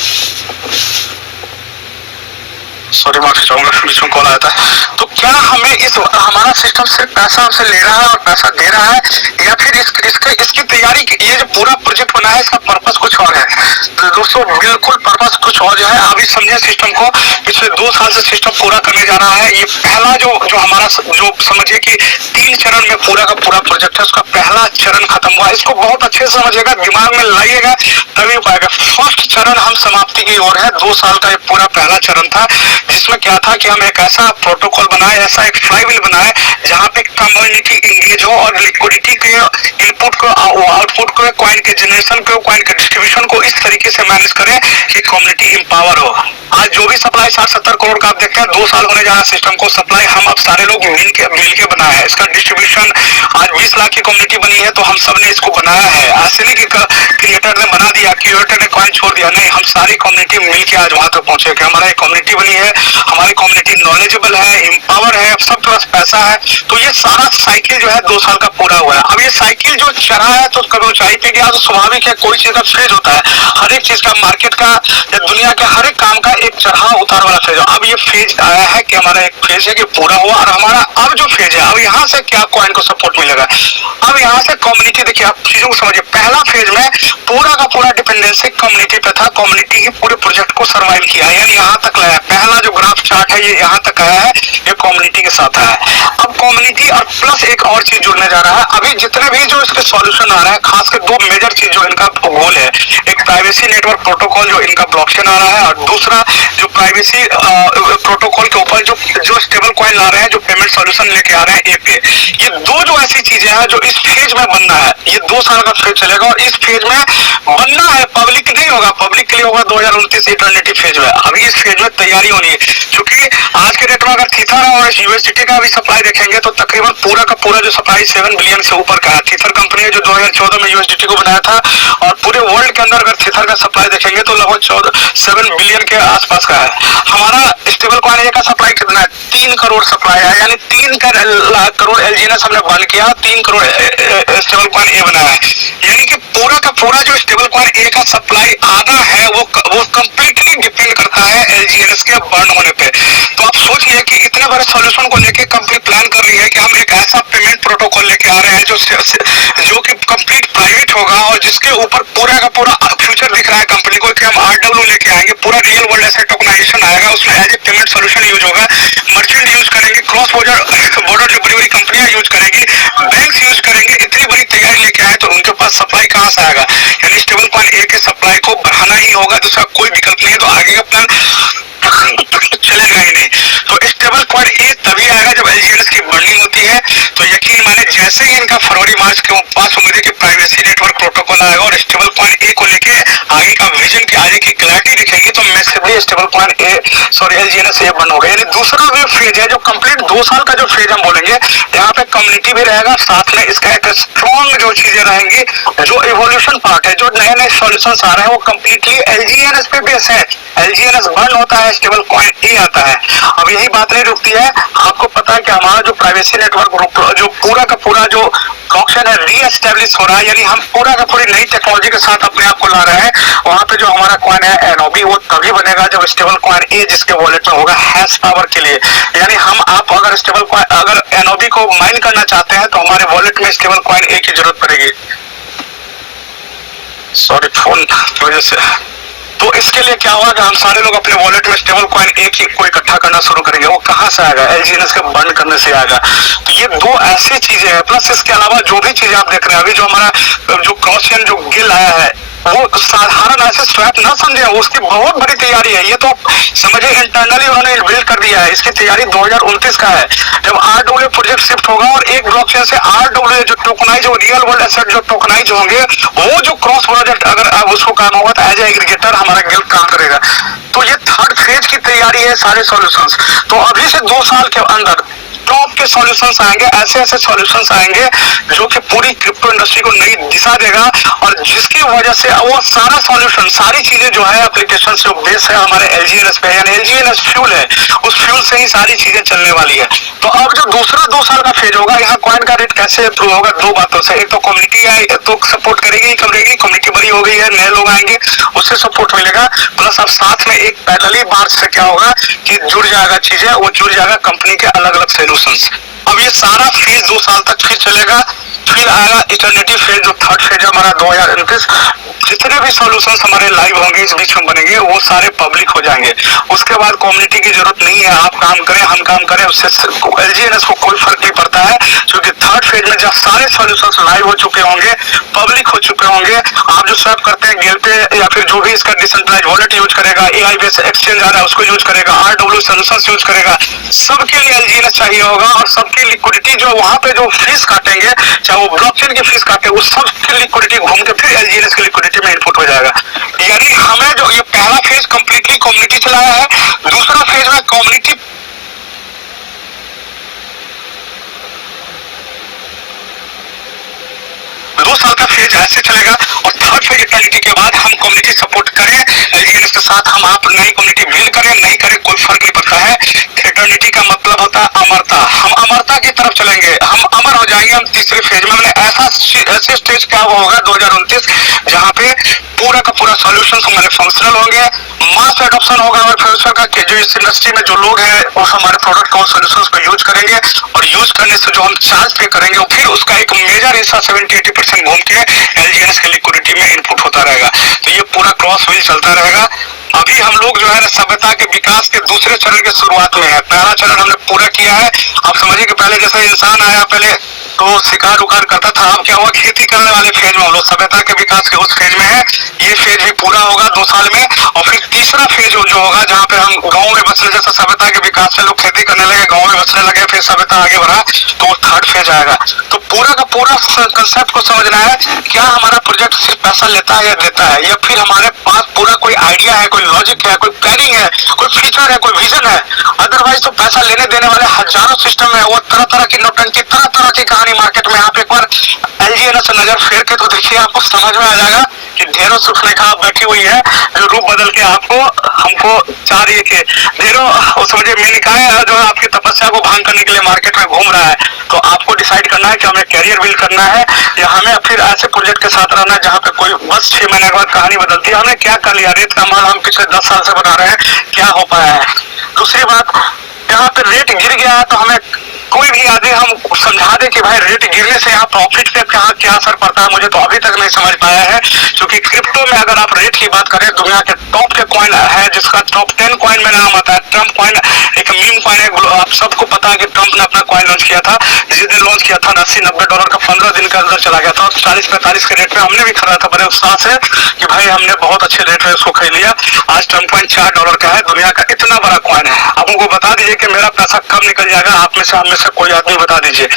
सॉरी, माफी चाहूंगा, बीच में कॉल आया था। तो क्या हमें हमारा सिस्टम सिर्फ पैसा हमसे ले रहा है और पैसा दे रहा है, या फिर इसकी तैयारी, ये जो पूरा प्रोजेक्ट बना है इसका पर्पस कुछ और है? तो दोस्तों बिल्कुल पर्पस कुछ और जो है, अभी समझे सिस्टम को। पिछले 2 साल से सिस्टम पूरा करने जा रहा है। ये पहला जो हमारा जो समझिए कि 3 चरण में पूरा का पूरा प्रोजेक्ट है, उसका पहला चरण खत्म हुआ। इसको बहुत अच्छे से समझिएगा, दिमाग में लाइएगा, तभी हो पाएगा। फर्स्ट चरण हम समाप्ति की ओर है। 2 साल का ये पूरा पहला चरण था, जिसमें क्या था कि हम एक ऐसा प्रोटोकॉल बनाए, ऐसा एक फ्लाईव्हील बनाए जहां पे कम्युनिटी इंगेज हो और लिक्विडिटी के इनपुट को, आउटपुट को, कॉइन के जनरेशन को, कॉइन के डिस्ट्रीब्यूशन को इस तरीके से मैनेज करें कि कम्युनिटी एम्पावर हो। आज जो भी सप्लाई 60-70 करोड़ का आप देखते हैं, 2 साल होने जा रहा है सिस्टम को। सप्लाई हम अब सारे लोग मिल के बनाया है। इसका डिस्ट्रीब्यूशन आज 20 लाख की कम्युनिटी बनी है, तो हम सब ने इसको बनाया है। ऐसे नहीं कि क्रिएटर ने बना दिया, क्रिएटर ने कॉइन छोड़ दिया, नहीं, हम सारी कम्युनिटी मिलके आज वहां तक पहुंचे कि हमारा एक कम्युनिटी बनी है, हमारी कम्युनिटी नॉलेजेबल है, एम्पावर है, सब के पास पैसा है। तो ये सारा साइकिल जो है 2 साल का पूरा हुआ है। अब ये साइकिल जो चढ़ा है तो कभी ऊंचाई पे गया, तो स्वाभाविक है कोई चीज का फेज होता है, हर एक चीज का, मार्केट का या दुनिया के हर एक काम का एक चढ़ाव उतार वाला फेज। अब ये फेज आया है कि हमारा एक फेज है कि पूरा हुआ, और हमारा अब जो फेज है, अब यहाँ से क्या कॉइन को सपोर्ट मिलेगा, अब यहाँ से कम्युनिटी, देखिए आप चीजों को समझिए। पहला फेज में पूरा का पूरा डिपेंडेंसी कम्युनिटी पे था, कम्युनिटी ही पूरे प्रोजेक्ट को सर्वाइव किया, यानी यहाँ तक लाया। पहला जो ग्राफ चार्ट है ये यहाँ तक आया है, ये कम्युनिटी के साथ आया है। अब कम्युनिटी और प्लस एक और चीज जुड़ने जा रहा है। अभी जितने भी जो इसके सॉल्यूशन आ रहे हैं, खासकर 2 मेजर चीज जो इनका गोल है, एक प्राइवेसी नेटवर्क प्रोटोकॉल जो इनका ब्लॉकचेन आ रहा है, और दूसरा जो प्राइवेसी प्रोटोकॉल के ऊपर जो स्टेबल कॉइन ला रहे हैं, जो पेमेंट सॉल्यूशन लेके आ रहे हैं एपे। ये 2 जो ऐसी चीजें हैं जो इस फेज में बनना है। ये 2 साल का फेज चलेगा और इस फेज में बनना है, पब्लिक नहीं होगा, पब्लिक के लिए होगा 2029 इटर्निटी फेज में। अभी इस फेज में तैयारी होनी है, क्योंकि आज के डेट में अगर थीथर और यूएसडीटी का भी सप्लाई देखेंगे तो तकरीबन पूरा का पूरा जो सप्लाई 7 बिलियन से ऊपर का है। थीथर कंपनी है जो 2014 में यूएसडीटी को बनाया था, और पूरे वर्ल्ड के अंदर अगर थीथर का सप्लाई देखेंगे तो लगभग 7 बिलियन के आसपास का है। हमारा स्टेबल कॉइन का सप्लाई कितना है? 3 करोड़ सप्लाई है, यानी 3 करोड़ एलजीएनएस हमने बंद किया, 3 करोड़ स्टेबल कॉइन ए बनाया है। यानी कि पूरा का पूरा जो स्टेबल कॉइन ए का सप्लाई आधा है, वो कंप्लीटली डिपेंड करता है एलजीएनएस के बर्न होने पे। तो आप सोचिए कि इतने बड़े सॉल्यूशन को लेके कंपनी प्लान कर रही है कि हम एक ऐसा पेमेंट प्रोटोकॉल लेके आ रहे हैं जो कि कंप्लीट प्राइवेट होगा, और जिसके ऊपर पूरा का पूरा फ्यूचर दिख रहा है कंपनी को कि हम आरडब्ल्यू लेके आएंगे, पूरा रियल वर्ल्ड एसेट टोकनाइजेशन आएगा, उसमें as a payment solution use होगा, मर्चेंट यूज करेंगे, क्रॉस बॉर्डर जो डिलीवरी कंपनियां यूज करेंगी, बैंक्स यूज करेंगे। इतनी होगा तो उसका कोई विकल्प नहीं है, तो आगे का प्लान चलेगा ही नहीं। तो स्टेबल कॉइन ए तभी आएगा जब एलजीएनएस की बर्निंग होती है। तो यकीन माने जैसे ही इनका फरवरी मार्च के पास उम्मीद है कि प्राइवेसी नेटवर्क प्रोटोकॉल आएगा और स्टेबल कॉइन ए को लेके आगे का विजन की आगे की क्लैरिटी दिखेगी, तो मैसिवली स्टेबल कॉइन ए एलजीएनएस ये बंद होगा। यानी दूसरा जो फेज है, जो कंप्लीट 2 साल का जो फेज हम बोलेंगे, यहाँ पे कम्युनिटी भी रहेगा, साथ में इसका एक स्ट्रॉन्ग जो चीजें रहेंगी, जो इवोल्यूशन पार्ट है, जो नए नए सॉल्यूशंस आ रहे हैं वो कंप्लीटली एलजीएनएस पे बेस है। एलजीएनएस बंद होता है, स्टेबल कॉइन ए आता है। अब यही बात नहीं रुकती है, आपको पता है कि हमारा जो प्राइवेसी नेटवर्क जो पूरा का पूरा जो ब्लॉकचेन है रीएस्टेब्लिश हो रहा है, यानी हम पूरा का पूरी नई टेक्नोलॉजी के साथ अपने आप को ला रहे हैं। वहां पे जो हमारा कॉइन है एनओबी, वो तभी बनेगा जब स्टेबल कॉइन ए जिसके वॉलेट में होगा हैश पावर के लिए। यानी हम आप अगर स्टेबल कॉइन अगर एनओबी को माइन करना चाहते हैं तो हमारे वॉलेट में स्टेबल कॉइन ए की जरूरत पड़ेगी। सॉरी फोन की वजह से। तो इसके लिए क्या होगा कि हम सारे लोग अपने वॉलेट में स्टेबल कॉइन ए को इकट्ठा करना शुरू करेंगे। वो कहां से आएगा? एलजीएनएस के बंद करने से आएगा। तो ये 2 ऐसी चीजें हैं, प्लस इसके अलावा जो भी चीजें आप देख रहे हैं अभी, जो हमारा जो क्रॉस चेन जो गिल आया है, वो साधारण ऐसे स्वैप ना समझे, उसकी बहुत बड़ी तैयारी है। ये तो समझे इंटरनली उन्होंने बिल्ड कर दिया है। इसकी तैयारी 2029 का है, जब RWA प्रोजेक्ट शिफ्ट होगा और एक ब्लॉकचेन से RWA जो टोकनाइज जो रियल वर्ल्ड एसेट जो टोकनाइज होंगे, वो जो क्रॉस प्रोजेक्ट अगर उसको काम होगा तो एज ए एग्रीगेटर हमारा गिल्ड काम करेगा। तो ये 3rd फेज की तैयारी है सारे सॉल्यूशंस। तो अभी से 2 साल के अंदर टॉप के सॉल्यूशंस आएंगे, ऐसे ऐसे सॉल्यूशंस आएंगे जो कि पूरी क्रिप्टो इंडस्ट्री को नई दिशा देगा, और जिसकी वजह से वो सारा सॉल्यूशन, सारी चीजें जो है एप्लीकेशन जो बेस है हमारे एलजीएनएस पे, यानी एलजीएनएस फ्यूल है, उस फ्यूल से ही सारी चीजें चलने वाली है। तो अब जो दूसरा 2 साल का फेज होगा, यहाँ कॉइन का रेट कैसे इंप्रूव होगा? 2 बातों से। एक तो कम्युनिटी है तो सपोर्ट करेगी, कम्युनिटी बड़ी हो गई है, नए लोग आएंगे, उससे सपोर्ट मिलेगा। प्लस अब साथ में एक पैदल मार्च से क्या होगा कि जुड़ जाएगा चीजें, वो जुड़ जाएगा कंपनी के अलग अलग सॉल्यूशंस। अब ये सारा फेज 2 साल तक फिर चलेगा। फिर आएगा इटर्निटी फेज, जो 3rd फेज है हमारा 2029। जितने भी सॉल्यूशंस हमारे लाइव होंगे इस बीच में बनेंगे, वो सारे पब्लिक हो जाएंगे। उसके बाद कम्युनिटी की जरूरत नहीं है, आप काम करें हम काम करें, उससे एलजीएनएस को कोई फर्क नहीं पड़ता है, क्योंकि 3rd फेज में जब सारे सॉल्यूशंस लाइव हो चुके होंगे, पब्लिक हो चुके होंगे, आप जो स्वैप करते हैं गेल पे या फिर जो भी इसका डिसेंट्रलाइज वॉलेट यूज करेगा, एआई बेस्ड एक्सचेंज आ रहा है उसको यूज करेगा, RWA सॉल्यूशंस यूज करेगा, सबके लिए एलजीएनएस चाहिए होगा। और सबकी लिक्विडिटी जो वहां पे जो फीस काटेंगे, चाहे वो ब्लॉकचेन की फीस काटे, उस सब की लिक्विडिटी घूम के फिर एलजीएनएस की लिक्विडिटी में इनपुट हो जाएगा। यानी हमें जो ये पहला फेज कंप्लीटली कम्युनिटी चलाया है, दूसरा फेज में कम्युनिटी 2 साल का फेज ऐसे चलेगा, और 3rd फेज इटर्निटी के बाद हम कम्युनिटी सपोर्ट करें एलजीएनएस के साथ, हम आप नई कम्युनिटी बिल्ड करें नहीं करें कोई फर्क नहीं पड़ता है। इटर्निटी का मतलब होता है अमरता, हम अमरता की तरफ चलेंगे, हम अमर हो जाएंगे हम 3रे फेज में। मैंने ऐसे स्टेज क्या होगा 2029, जहाँ पे पूरा का पूरा सॉल्यूशन हमारे फंक्शनल होंगे, मास एडॉप्शन होगा हमारे फ्यूचर का, जो इस इंडस्ट्री में जो लोग हैं वो हमारे प्रोडक्ट को सॉल्यूशंस को यूज करेंगे, और यूज करने से जो हम चार्ज पे करेंगे फिर उसका एक मेजर हिस्सा 70-80% घूम के एलजीएनएस की लिक्विडिटी में इनपुट होता रहेगा। तो ये पूरा क्रॉस व्हील चलता रहेगा। अभी हम लोग जो है ना सभ्यता के विकास के दूसरे चरण के शुरुआत में है। पहला चरण हमने पूरा किया है। आप समझिए कि पहले जैसे इंसान आया, पहले तो शिकार उकार करता था, अब क्या हुआ खेती करने वाले फेज में हम लोग सभ्यता के विकास के उस फेज में है। ये फेज भी पूरा होगा 2 साल में, और फिर तीसरा फेज जो होगा जहाँ पे हम गाँव में बसने, जैसे सभ्यता के विकास से लोग खेती करने लगे, गाँव में बसने लगे, फिर सभ्यता आगे बढ़ा, तो 3rd फेज आएगा। तो पूरा का पूरा कंसेप्ट को समझना है, क्या हमारा प्रोजेक्ट सिर्फ पैसा लेता है या देता है, या फिर हमारे पास पूरा कोई आइडिया है, कोई लॉजिक है, कोई प्लानिंग है, कोई फीचर है, कोई विजन है। अदरवाइज तो पैसा लेने देने वाले हजारों सिस्टम है, वो तरह तरह की नौटंकी, तरह तरह की कहानी मार्केट में। आप एक बार एलजीएनएस से नजर फेर के तो देखिए, आपको समझ में आ जाएगा कि ढेरों सुखरेखा बैठी हुई है जो रूप बदल के आपको हमको चाह रही है कि ढेरों वो समझिए मेनिकाएं जो है आपकी तपस्या को भंग करने के लिए मार्केट में घूम रहा है। तो आपको डिसाइड करना है कि हमें कैरियर बिल्ड करना है, या हमें फिर ऐसे प्रोजेक्ट के साथ रहना है जहाँ पे कोई बस 6 महीने के बाद कहानी बदलती है। हमने क्या कर लिया, रेत का माल हम पिछले 10 साल से बना रहे हैं, क्या हो पाया है। दूसरी बात, यहाँ पे रेट गिर गया है तो हमें कोई भी आदमी हम समझा दे कि भाई रेट गिरने से आप प्रॉफिट पे क्या असर पड़ता है, मुझे तो अभी तक नहीं समझ पाया है। क्योंकि क्रिप्टो में अगर आप रेट की बात करें, दुनिया के टॉप के कॉइन है जिसका टॉप 10 कॉइन में नाम आता है ट्रम्प कॉइन, एक मीम कॉइन है। आप सबको पता है कि ट्रम्प ने अपना कॉइन लॉन्च किया था, जिस दिन लॉन्च किया था $80-90 का 15 दिन के अंदर चला गया था, 40-45 के रेट पे हमने भी खरीदा था बड़े उत्साह से कि भाई हमने बहुत अच्छे रेट में उसको खरीद लिया। आज ट्रम्प कॉइन $4 का है, दुनिया का इतना बड़ा कॉइन है। आप उनको बता दीजिए कि मेरा पैसा कब निकल जाएगा, आप में से हम में से कोई आदमी बता दीजिए,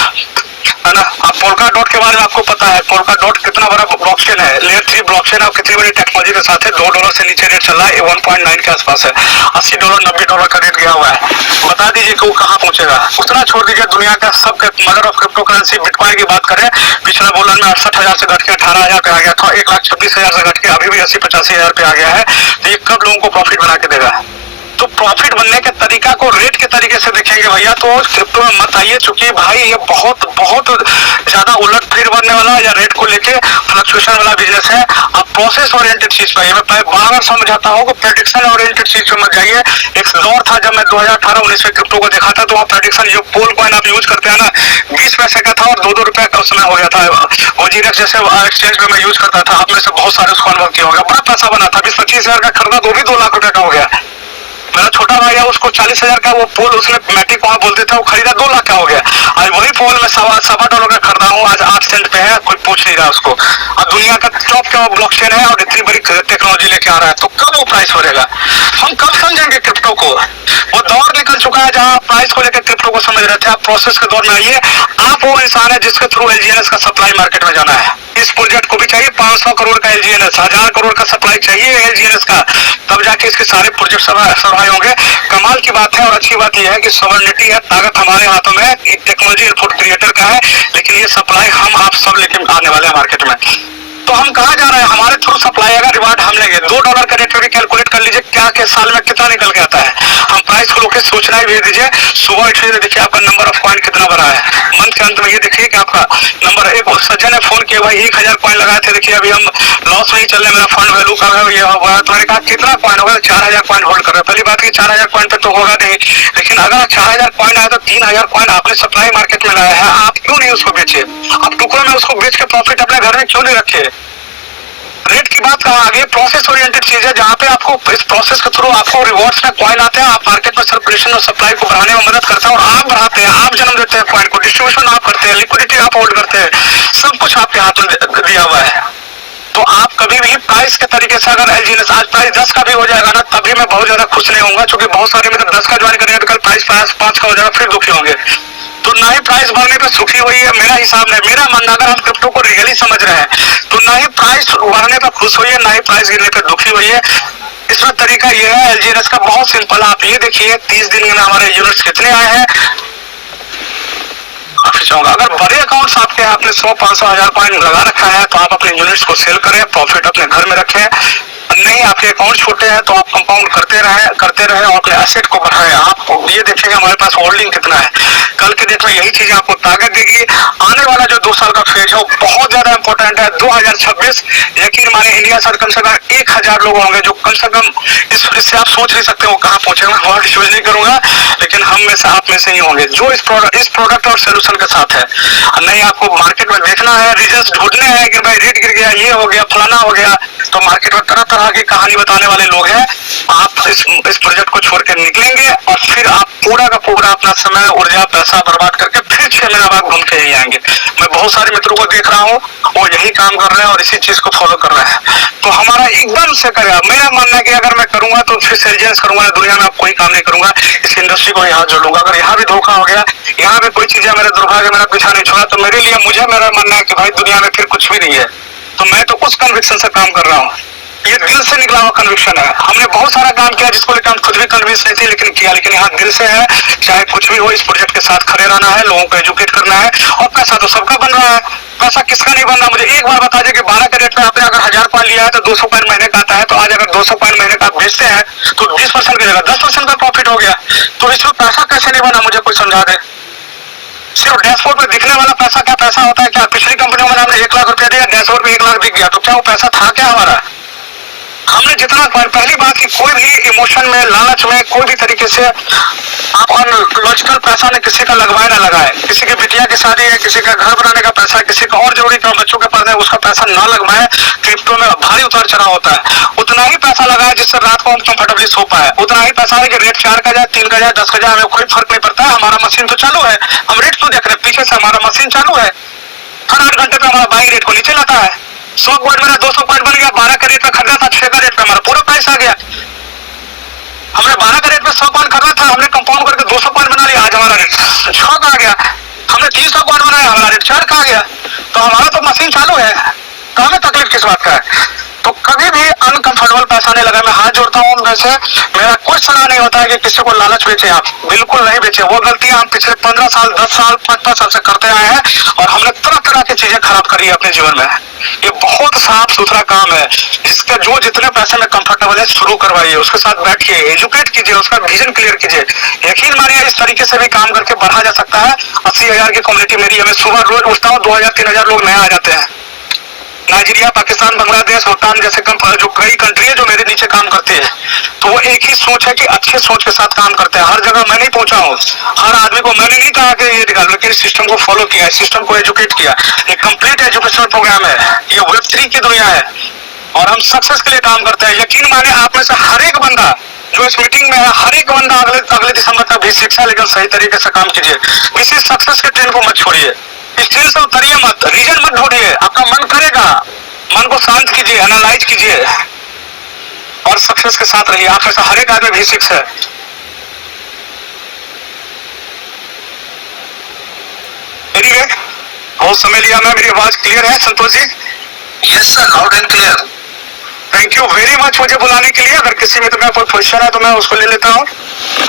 है ना। आप पोल्का डॉट के बारे में आपको पता है, पोल्का डॉट कितना बड़ा ब्लॉकचेन है, लेयर 3 ब्लॉकचेन है, कितनी बड़ी टेक्नोलॉजी के साथ है। $2 से नीचे रेट चल रहा है, 1.9 के आसपास है। $80-90 का रेट गया हुआ है। बता दीजिए कि वो कहाँ पहुंचेगा। उतना छोड़ दीजिए, दुनिया का सबके mother of crypto currency bitcoin की बात करें, पिछला बुलन में 68,000 से घट के 18,000 पे आ गया था, 1,26,000 से घट के अभी भी 80-85,000 पे आ गया है। तो ये कब लोगों को प्रॉफिट बना के देगा? तो प्रॉफिट बनने के तरीका को रेट के तरीके से देखेंगे भैया, तो क्रिप्टो में मत आइए। चूंकि भाई ये बहुत बहुत ज्यादा उलट फेर बनने वाला या रेट को लेके फ्लक्चुएशन वाला बिजनेस है। आप प्रोसेस ओरिएंटेड चीज पे, मैं बार बार समझाता हूँ कि प्रेडिक्शन ओरिएंटेड चीज पे मत जाइए। एक दौर था जब मैं 2018-19 में क्रिप्टो को देखा था, तो वहाँ प्रेडिक्शन जो पोल कॉइन आप यूज करते हैं ना, 20 पैसे का था और 2-2 रुपए का उस समय हो गया था। वजीरेक्स जैसे एक्सचेंज में मैं यूज करता था, आप में से बहुत सारे उसको अनुभव किया होगा। बड़ा पैसा बना था, 20-25 हजार का खरीदा, वो भी 2 लाख रुपए का हो गया। मेरा छोटा भाई है, उसको 40,000 का वो पोल उसने मैटिक वहां बोलते थे, वो खरीदा 2 लाख का हो गया। आज वही पोल मैं $1.25 का खरीदा हूँ, आज 8 सेंट पे है, कोई पूछ नहीं रहा उसको। अब दुनिया का टॉप का ब्लॉकचेन है और इतनी बड़ी टेक्नोलॉजी लेके आ रहा है, तो कब वो प्राइस बढ़ेगा? हम कब समझेंगे क्रिप्टो को? वो दौर निकल चुका है जहाँ प्राइस को लेकर क्रिप्टो को समझ रहे थे। आप प्रोसेस के दौर में आइए। आप वो इंसान है जिसके थ्रू एलजीएनएस का सप्लाई मार्केट में जाना है। इस प्रोजेक्ट को भी चाहिए 500 करोड़ का एलजीएनएस, 1000 करोड़ का सप्लाई चाहिए एलजीएनएस का, तब जाके इसके सारे प्रोजेक्ट सर्वाइव होंगे। कमाल की बात है और अच्छी बात यह है कि सॉवरेनिटी है, ताकत हमारे हाथों में, टेक्नोलॉजी इनपुट क्रिएटर का है, लेकिन ये सप्लाई हम आप सब लेके आने वाले हैं मार्केट में। तो हम कहाँ जा रहे हैं? हमारे थ्रू सप्लाई आएगा, रिवार्ड हम लेंगे। $2 का रेट पे भी कैलकुलेट कर लीजिए क्या के साल में कितना निकल के आता है। हम प्राइस को लोग सूचना ही भेज दीजिए। सुबह उठिए, देखिए आपका नंबर ऑफ कॉइन कितना बड़ा है। मंथ के अंत में ये देखिए कि आपका नंबर, एक सज्जन ने फोन किया, भाई 1000 कॉइन लगाए थे, देखिए अभी हम लॉस में ही चल रहे, मेरा फंड वैल्यू का है ये हुआ। तो मैंने कहा कितना कॉइन होगा? 4000 कॉइन होल्ड कर रहे हैं। पहली बात की 4000 कॉइन पे तो होगा नहीं, लेकिन अगर 4000 कॉइन आया तो 3000 कॉइन आपने सप्लाई मार्केट में लाया है, आप क्यों नहीं उसको बेचे? आप टुकड़ों में उसको बेच के प्रॉफिट अपने घर में क्यों नहीं रखे? रेट की बात कहाँ आगे? प्रोसेस ओरिएंटेड चीज है जहाँ पे आपको इस प्रोसेस के थ्रू आपको रिवॉर्ड्स में कॉइन आते हैं, आप मार्केट में सर्कुलेशन और सप्लाई को बढ़ाने में मदद करते हैं और आप बढ़ाते हैं, आप जन्म देते हैं कॉइन को, डिस्ट्रीब्यूशन आप करते हैं, लिक्विडिटी आप होल्ड करते हैं, सब कुछ आपके हाथ में दिया हुआ है। तो आप कभी भी प्राइस के तरीके से, अगर एलजीएनएस आज प्राइस 10 का भी हो जाएगा ना, तभी मैं बहुत ज्यादा खुश नहीं होऊंगा, क्योंकि बहुत सारे मित्र 10 का ज्वाइन करेंगे तो कल प्राइस 5 का हो जाएगा, फिर दुखी होंगे। तो ना ही प्राइस बढ़ने पे सुखी हुई है, मेरा हिसाब नहीं, मेरा मानना, अगर हम क्रिप्टो को रियली समझ रहे हैं तो ना ही प्राइस बढ़ने पे खुश हुई है, ना ही प्राइस गिरने पे दुखी हुई है। इसमें तरीका ये है एलजीएनएस का, बहुत सिंपल। आप ये देखिए 30 दिन में हमारे यूनिट्स कितने आए हैं। अगर बड़े अकाउंट्स आपके हैं, आपने 100, 500, 1000 कॉइन लगा रखा है, तो आप अपने यूनिट्स को सेल करें, प्रॉफिट अपने घर में रखें। नहीं, आपके अकाउंट छोटे हैं तो आप कंपाउंड करते रहे और अपने एसेट को बढ़ाएं। आप ये देखेंगे हमारे पास होल्डिंग कितना है। कल के डेट में यही चीजें आपको ताकत देगी। आने वाला जो 2 साल का फेज है वो बहुत ज्यादा इंपॉर्टेंट है। 2026 यकीन माने इंडिया से कम से कम 1000 लोग होंगे जो कम से कम इससे आप सोच नहीं सकते वो कहाँ पहुंचेगा। वर्ड यूज नहीं करूंगा, लेकिन हम में से, आप में से ही होंगे जो इस प्रोडक्ट और सोल्यूशन के साथ है। नहीं, आपको मार्केट में देखना है, रीजन ढूंढने हैं कि भाई रेट गिर गया, ये हो गया, फलाना हो गया, तो मार्केट में तरह तरह की कहानी बताने वाले लोग हैं। आप इस प्रोजेक्ट को छोड़ के निकलेंगे और फिर आप पूरा का पूरा अपना समय, ऊर्जा, पैसा बर्बाद करके फिर 6 महीना बाद घूम के ही आएंगे। मैं बहुत सारे मित्रों को देख रहा हूँ, वो यही काम कर रहे हैं और इसी चीज को फॉलो कर रहे हैं। तो हमारा एकदम से करेगा, मेरा मानना है कि अगर मैं करूंगा तो फिर सेल्जेंस करूंगा, दुनिया में आप कोई काम नहीं करूंगा, इस इंडस्ट्री को यहाँ जोड़ूंगा। अगर यहाँ भी धोखा हो गया, यहाँ पे कोई चीजें मेरे दुर्भाग्य मेरा पीछा नहीं छोड़ा, तो मेरे लिए मेरा मानना है कि भाई दुनिया में फिर कुछ भी नहीं है। तो मैं तो उस कन्विक्शन से काम कर रहा हूँ, ये दिल से निकला हुआ कन्विक्शन है। हमने बहुत सारा काम किया जिसको लेकर हम खुद भी कन्विंस नहीं थे, लेकिन किया, लेकिन यहाँ दिल से है। चाहे कुछ भी हो, इस प्रोजेक्ट के साथ खड़े रहना है, लोगों को एजुकेट करना है। और पैसा तो सबका बन रहा है, पैसा किसका नहीं बन रहा? मुझे एक बार बता दीजिए कि 12 के रेट में आपने अगर 1000 कॉइन लिया है तो 200 कॉइन महीने का आता है। तो आज अगर 200 कॉइन महीने का आप बेचते हैं तो 20% की जगह 10% का प्रॉफिट हो गया। तो इसमें पैसा कैसे नहीं बना, मुझे कोई समझा दे। सिर्फ डैशबोर्ड पे दिखने वाला पैसा क्या पैसा होता है? क्या पिछली कंपनियों में हमने 1 लाख रुपया दिया, डैशबोर्ड पे 1 लाख दिख गया, तो क्या वो पैसा था क्या हमारा? हमने जितना पहली बात कि कोई भी इमोशन में, लालच में, कोई भी तरीके से आप अनलॉजिकल पैसा ने किसी का लगवाए ना लगाए। किसी की बिटिया की शादी है, किसी का घर बनाने का पैसा है, किसी का और जरूरी काम बच्चों के पढ़ने, उसका पैसा ना लगवाए। क्रिप्टो में भारी उतार चढ़ाव होता है। उतना ही पैसा लगाए जिससे रात को हम कंफर्टेबली सो पाए। उतना ही पैसा है कि रेट 4 का जाए, 3 का जाए, 10 का जाए, हमें कोई फर्क नहीं पड़ता है। हमारा मशीन तो चालू है, हम रेट क्यों देख रहे हैं? पीछे से हमारा मशीन चालू है, हर 8 घंटे पे हमारा बाइंग रेट को नीचे लाता है। 100 पॉइंट मेरा 200 पॉइंट बन गया। 12 का रेट में खरीदा था, 6 का रेट में हमारा पूरा प्राइस आ गया। हमने 12 का रेट में 100 पॉइंट करना था, हमने कंपाउंड करके 200 पॉइंट बना लिया। आज हमारा रेट 6 का आ गया। हमने 300 पॉइंट बनाया, हमारा रेट 4 का आ गया। तो हमारा तो मशीन चालू है, तो हमें तकलीफ किस बात का है? तो कभी भी अनकंफर्टेबल पैसा नहीं लगा। मैं हाथ जोड़ता हूँ वैसे, मेरा कोई सलाह नहीं होता है कि किसी को लालच बेचे। आप बिल्कुल नहीं बेचे। वो गलतियां हम पिछले 15 साल, 10 साल, 5-5 साल से करते आए हैं और हमने तरह तरह की चीजें खराब करी है अपने जीवन में। ये बहुत साफ सुथरा काम है। जिसका जो जितने पैसे में कंफर्टेबल है शुरू करवाइए, उसके साथ बैठिए, एजुकेट कीजिए, उसका विजन क्लियर कीजिए। यकीन मानिए इस तरीके से भी काम करके बढ़ा जा सकता है। 80,000 की कम्युनिटी मेरी है। मैं सुबह रोज उठता हूँ, 2,000-3,000 लोग नए आ जाते हैं। नाइजीरिया, पाकिस्तान, बांग्लादेश, भूटान जैसे जो कई कंट्री है जो मेरे नीचे काम करते हैं, तो वो एक ही सोच है कि अच्छे सोच के साथ काम करते हैं। हर जगह मैं नहीं पहुंचा हूँ, हर आदमी को मैंने नहीं कहा कि ये निकाल, लेकिन सिस्टम को फॉलो किया है, सिस्टम को एजुकेट किया। ये कंप्लीट एजुकेशनल प्रोग्राम है, ये Web3 की दुनिया है और हम सक्सेस के लिए काम करते हैं। यकीन माने आप में से हर एक बंदा जो इस मीटिंग में है, हर एक बंदा अगले दिसंबर तक भी सीखा, लेकिन सही तरीके से काम कीजिए। किसी सक्सेस के ट्रेन को मत छोड़िए, इस ट्रेन से उतरिए मत, रीजन मत ढूंढिए। आपका मन करेगा, मन को शांत कीजिए, एनालाइज कीजिए और सक्सेस के साथ रहिए। आप में से हर एक आदमी V6 है। एनीवे, बहुत समय लिया मैं, मेरी आवाज क्लियर है Santosh ji? Yes sir, loud and clear. Thank you very much मुझे बुलाने के लिए। अगर किसी मित्र में कोई क्वेश्चन है तो मैं उसको ले लेता हूँ,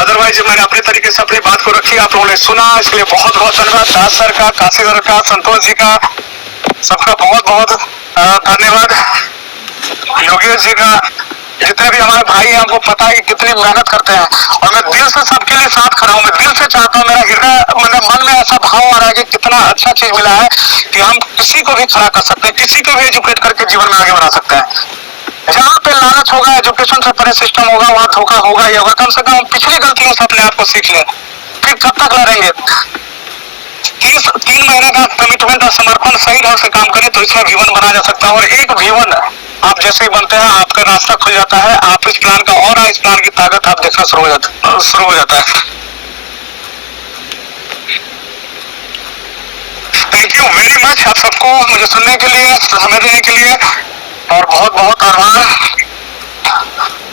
अदरवाइज मैंने अपने तरीके से अपनी बात को रखी, आप लोगों ने सुना, इसके लिए बहुत बहुत धन्यवाद। दास सर का, काशी सर का, संतोष जी का, सबका बहुत बहुत धन्यवाद। योगेश जी का, जितने भी हमारे भाई हैं, हमको पता है कि कितनी मेहनत करते हैं और मैं दिल से सबके लिए साथ खड़ा हूँ। मैं दिल से चाहता हूँ, मेरा हृदय, मेरे मन में ऐसा भाव आ रहा है कि कितना अच्छा चीज मिला है कि हम किसी को भी खड़ा कर सकते हैं, किसी को भी एजुकेट करके जीवन में आगे बढ़ा सकते हैं। जहाँ पे लालच होगा, एजुकेशन से परे सिस्टम होगा, वहाँ धोखा होगा ही होगा। कम से कम पिछली गलतियों से अपने आप को सीख लें, फिर कब तक लड़ेंगे? 3 महीने का कमिटमेंट और समर्पण सही ढंग से काम करें तो इसमें V1 बना जा सकता है। और एक V1 आप जैसे ही बनते हैं, आपका रास्ता खुल जाता है। आप इस प्लान का और इस प्लान की ताकत आप देखना शुरू हो जाता है। थैंक यू वेरी मच आप सबको मुझे सुनने के लिए, समय देने के लिए, और बहुत बहुत आभार।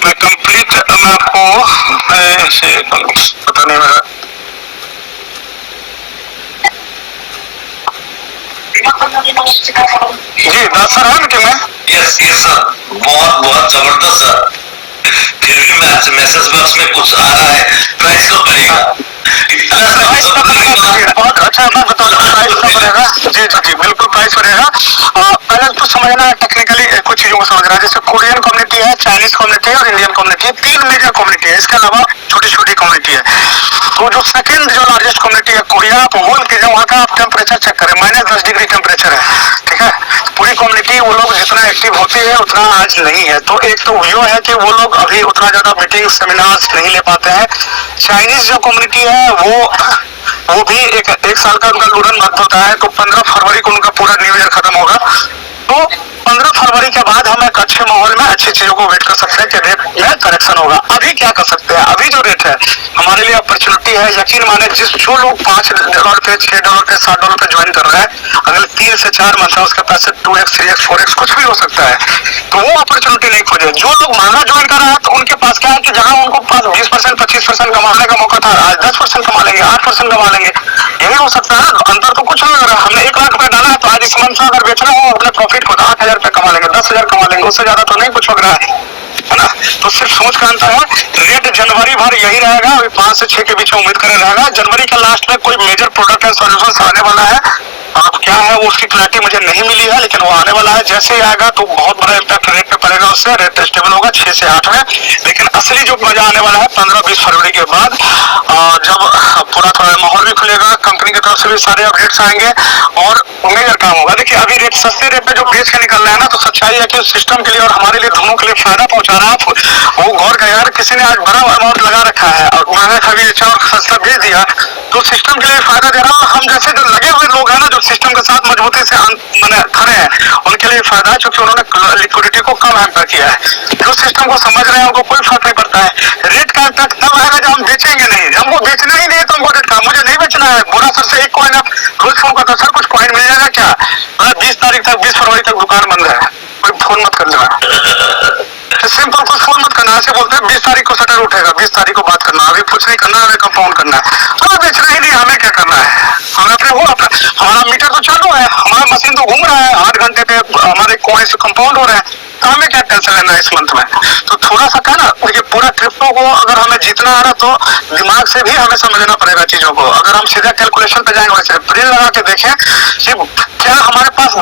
मैं कंप्लीट, मैं आपको ऐसे पता नहीं मेरा जी दास सर है मीटिंग में? Yes sir, बहुत बहुत जबरदस्त सर। फिर भी मैसेज बॉक्स में कुछ आ रहा है, प्राइस कब बढ़ेगा? बहुत अच्छा, मैं बता दूं प्राइस कब बढ़ेगा। जी जी जी बिल्कुल प्राइस बढ़ेगा। पहले तो समझना है टेक्निकली कुछ चीजों को समझना है। जैसे कोरियन कम्युनिटी है, चाइनीज कम्युनिटी है और इंडियन कम्युनिटी है, 3 मेजर कम्युनिटी है। इसके अलावा छोटी छोटी कम्युनिटी है। तो जो सेकंड जो लार्जेस्ट कम्युनिटी है कोरिया, आप होल कीजिए, वहाँ का आप टेम्परेचर चेक करें, -10 डिग्री टेम्परेचर है, ठीक है। पूरी कम्युनिटी वो लोग जितना एक्टिव होती है उतना आज नहीं है। तो एक तो यो है कि वो लोग अभी उतना ज्यादा मीटिंग सेमिनार्स नहीं ले पाते हैं। चाइनीज जो कम्युनिटी है वो भी एक साल का उनका लूरन मंथ होता है, तो 15 फरवरी को उनका पूरा न्यू ईयर खत्म होगा। तो 15 फरवरी के बाद हम एक अच्छे माहौल में अच्छी चीजों को वेट कर सकते हैं कि रेट में करेक्शन होगा। अभी क्या कर सकते हैं? अभी जो रेट है हमारे लिए अपॉर्चुनिटी है। यकीन माने जो लोग $5 पे, $6 पे, $7 पे ज्वाइन कर रहे हैं, अगले 3 से 4 मंथ है उसके पैसे 2x, 3x, 4x कुछ भी हो सकता है। तो वो अपॉर्चुनिटी नहीं खोजे। जो लोग महंगा ज्वाइन कर रहे हैं तो उनके पास क्या है कि जहां उनको पास 20%, 25% कमाने का मौका था, आज 10% कमा लेंगे, 8% कमा लेंगे। यही हो सकता है ना, अंतर तो कुछ नहीं हो रहा। हमने 1 लाख रुपए डाला है तो आज इस मंथ में अगर बेचना हो अपने प्रॉफिट को 8,000 रुपए कमा लेंगे, 10,000 कमा लेंगे, उससे ज्यादा तो नहीं कुछ हो रहा है ना। तो सिर्फ सोच का अंतर है। रेट जनवरी भर यही रहेगा, अभी 5 से 6 के बीच में उम्मीद करें रहेगा। जनवरी के लास्ट में कोई मेजर प्रोडक्ट है, सॉल्यूशन आने वाला है। आप क्या है वो उसकी क्लैरिटी मुझे नहीं मिली है, लेकिन वो आने वाला है। जैसे ही आएगा तो बहुत बड़ा इम्पैक्ट रेट पे पड़ेगा, उससे रेट स्टेबल होगा 6 से 8 में। लेकिन असली जो मजा आने वाला है 15-20 फरवरी के बाद, जब पूरा थोड़ा माहौल भी खुलेगा, कंपनी की तरफ से भी सारे अपडेट्स आएंगे और मेजर काम होगा। देखिए अभी रेट सस्ते रेट पे जो बेच के निकल रहे हैं ना, तो सच्चाई है कि सिस्टम के लिए और हमारे लिए दोनों के लिए फायदा पहुंचा रहा है। वो गौर का यार, किसी ने आज बड़ा अमाउंट लगा रखा है और महंगा खरीद अच्छा और सस्ता बेच दिया, तो सिस्टम के लिए फायदा दे रहा है। हम जैसे जो लगे हुए लोग हैं ना, जो सिस्टम के साथ मजबूती से मैंने खड़े हैं, उनके लिए फायदा है, क्योंकि उन्होंने लिक्विडिटी को कम हैम्पर किया है। जो सिस्टम को समझ रहे हैं उनको कोई फर्क नहीं पड़ता है। रेट का इम्पैक्ट तब आएगा जब हम बेचेंगे नहीं। हमको बेचना ही नहीं है तो हमको रेट का, मुझे नहीं बेचना है। बोला सर से एक कॉइन, आप रोज फोन करता सर कुछ कॉइन मिल जाएगा क्या? 20 तारीख तक, 20 फरवरी तक दुकान बंद है, कोई फोन मत कर लेना। सिंपल, कुछ फोन मत करना। ऐसे बोलते हैं 20 तारीख को शटर उठेगा, 20 तारीख को बात करना, अभी कुछ नहीं करना, हमें कंपाउंड करना है। हमें बेचना ही नहीं, हमें क्या करना है? हमें अपने वो अपना, हमारा मीटर तो चालू है, हमारा मशीन तो घूम रहा है, 8 घंटे पे हमारे कॉइन्स कंपाउंड हो रहे हैं, तो हमें क्या टेंशन लेना है इस मंथ में? तो थोड़ा सा क्या ना, देखिए पूरा क्रिप्टो को अगर हमें जीतना है ना, तो दिमाग से भी हमें समझना पड़ेगा चीजों को। अगर हम सीधा कैलकुलेशन पे जाएंगे, वैसे ब्रेन लगा के देखें कि क्या हमारे पास,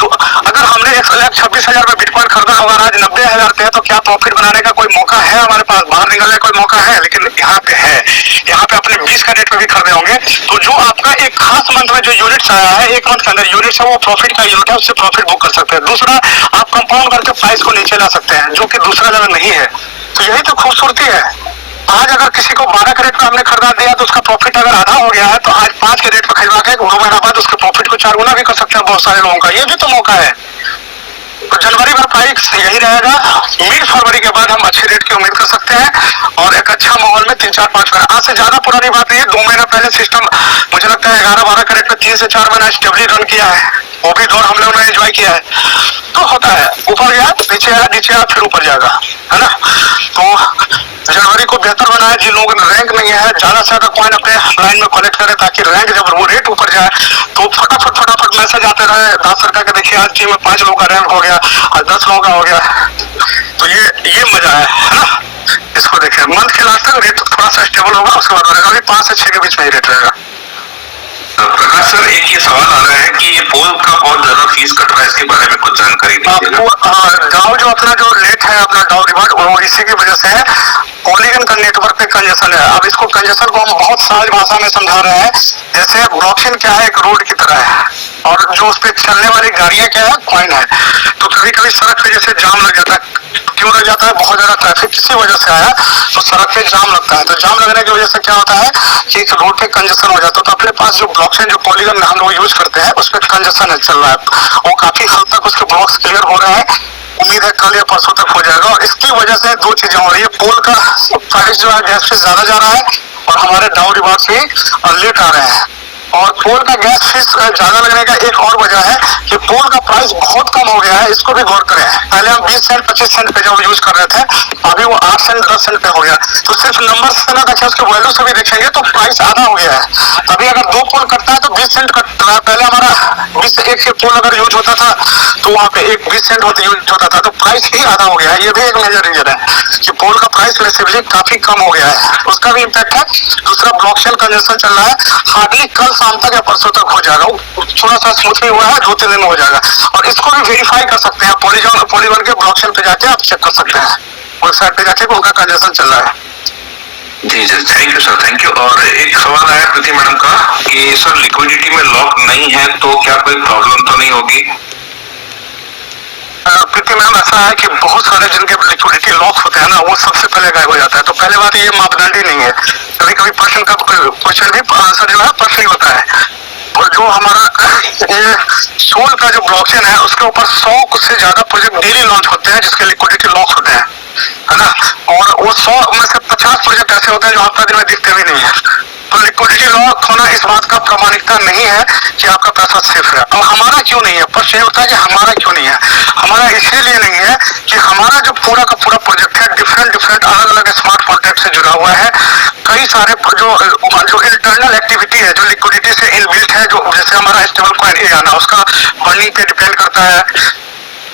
अगर हमने 1,26,000 में बिटकॉइन खरीदा होगा, आज 90,000 पे है, तो क्या प्रॉफिट बनाने का कोई मौका है हमारे पास? बाहर निकलने का कोई मौका है? लेकिन यहाँ पे है, यहाँ पे अपने 20 का रेट पे भी खरीदे होंगे। तो जो आपका एक खास मंथ में जो यूनिट्स आया है, एक मंथ के अंदर यूनिट्स है, वो प्रॉफिट का यूनिट है, उससे प्रॉफिट बुक कर सकते हैं। दूसरा, आप कंपाउंड करके प्राइस को नीचे ला सकते हैं, जो कि दूसरा जगह नहीं है। तो यही तो खूबसूरती है। आज अगर किसी को 12 के रेट पे हमने खरीदा दिया, तो उसका प्रॉफिट अगर आधा हो गया है, तो आज 5 के रेट पे खरीदा के 2 महीना बाद उसके प्रॉफिट को 4 गुना भी कर सकते हैं बहुत सारे लोगों का। ये भी तो मौका है। तो जनवरी भर प्राइस यही रहेगा। मिड फरवरी के बाद हम अच्छे रेट की उम्मीद कर सकते हैं और एक अच्छा माहौल में 3-4-5 महीना, आज से ज्यादा पुरानी बात नहीं है, 2 महीना पहले सिस्टम मुझे लगता है 11-12 के रेट पे 3 से 4 महीना स्टेबली रन किया है। वो भी दौर हम लोगों ने एंजॉय किया है। तो होता है, ऊपर गया नीचे आया, नीचे आया फिर ऊपर जाएगा, है ना? तो जनवरी को बेहतर बनाए। जिन लोगों ने रैंक नहीं है, ज्यादा से ज्यादा कॉइन अपने लाइन में कलेक्ट करें, ताकि रैंक जब वो रेट ऊपर जाए तो फटाफट मैसेज आते रहे 10 सरकार के, देखिए आज टीम में 5 लोगों का रैंक हो गया, आज 10 लोगों का हो गया। तो ये मजा है ना? इसको देखिए, मंथ के लास्ट तक रेट थोड़ा सा स्टेबल होगा, उसके बाद रहेगा, अभी 5 से 6 के बीच में ही रेट रहेगा। प्रकाश सर, एक ये सवाल आ रहा है कि ये पोल का बहुत ज्यादा फीस कट रहा है, इसके बारे में कुछ जानकारी दीजिएगा। डाउ जो अपना जो लेट है, अपना डाउ रिवार्ड, वो इसी की वजह से है। पॉलीगन का नेटवर्क पे कंजेशन है। अब इसको कंजेशन को हम बहुत सहज भाषा में समझा रहे हैं। जैसे ब्लॉकचेन क्या है, एक रोड की तरह है, और जो उस पर चलने वाली गाड़ियां क्या है, कॉइन है। तो कभी कभी सड़क पे जैसे जाम लग जाता है, क्यों लग जाता है? बहुत ज्यादा ट्रैफिक किसी वजह से आया तो सड़क पे जाम लगता है। तो जाम लगने की वजह से क्या होता है कि एक रोड पे कंजेशन हो जाता है। तो अपने पास जो ब्लॉकचेन, जो पॉलीगन हम लोग यूज करते हैं, उस पर कंजेशन चल रहा है, वो काफी हद तक उसके ब्लॉक्स क्लियर हो रहे हैं। उम्मीद है कल या परसों तक हो जाएगा। और इसकी वजह से 2 चीजें हो रही है। पोल का प्राइस जो है गैस फीस ज्यादा जा रहा है, और हमारे डाउ रिवार्ड भी लेट आ रहे हैं। और पोल का गैस फीस ज्यादा लगने का एक और वजह है कि पोल का प्राइस बहुत कम हो गया है। इसको भी गौर करें, पहले हम 20 सेंट 25 सेंट पे जब यूज कर रहे थे, अभी वो 8 सेंट 10 सेंट पे हो गया। तो सिर्फ नंबर से ना देखें, उसके वैल्यू से भी देखेंगे तो प्राइस आधा हो गया है। अभी अगर 2 पोल कटता है तो 20 सेंट कट रहा है। पहले हमारा 20 से 1 पोल अगर यूज होता था तो वहाँ पे 20 सेंट यूज होता था, तो प्राइस ही आधा हो गया है। ये भी एक मेजर रीजन है कि पोल का प्राइस मैसिवली काफी कम हो गया है, उसका भी इम्पैक्ट है। दूसरा, ब्लॉकचेन कंजेशन चल रहा है, हार्डली कल शाम तक या परसों तक हो जाएगा। थोड़ा सा स्मूथ भी हुआ है, 2-3 दिन में हो जाएगा। और इसको भी वेरीफाई कर सकते हैं, पॉलीगन के ब्लॉकचेन पे जाके आप चेक कर सकते हैं, वेबसाइट पे जाके उनका कंजेशन चल रहा है। जी जी, thank you sir, thank you. और एक सवाल आया प्रीति मैडम का कि सर लिक्विडिटी में लॉक नहीं है तो क्या कोई प्रॉब्लम तो नहीं होगी? प्रीति मैम, ऐसा है कि बहुत सारे जिनके लिक्विडिटी लॉक होते हैं ना, वो सबसे पहले गायब हो जाता है। तो पहले बात ये मापदंड ही नहीं है। कभी कभी प्रश्न का क्वेश्चन भी आंसर जो है प्रश्न ही होता है। और जो हमारा ये सोल का जो ब्लॉकचेन है, उसके ऊपर 100 से ज्यादा प्रोजेक्ट डेली लॉन्च होते हैं जिसके लिक्विडिटी लॉक होते हैं, है ना? और वो 100 में से 50 प्रोजेक्ट ऐसे होते हैं जो हफ्ता दिन में दिखते भी नहीं है। तो लिक्विडिटी लॉक होना इस बात का प्रामाणिकता नहीं है कि आपका पैसा सेफ है। अब हमारा क्यों नहीं है? प्रश्न ये होता है कि हमारा क्यों नहीं है। हमारा इसीलिए नहीं है कि हमारा जो पूरा का पूरा प्रोजेक्ट है डिफरेंट अलग अलग स्मार्ट कॉन्ट्रैक्ट से जुड़ा हुआ है। कई सारे जो इंटरनल एक्टिविटी है, जो लिक्विडिटी से इनबिल्ट है, जो जैसे हमारा स्टेबल कॉइन ए आना, उसका बर्निंग पे डिपेंड करता है।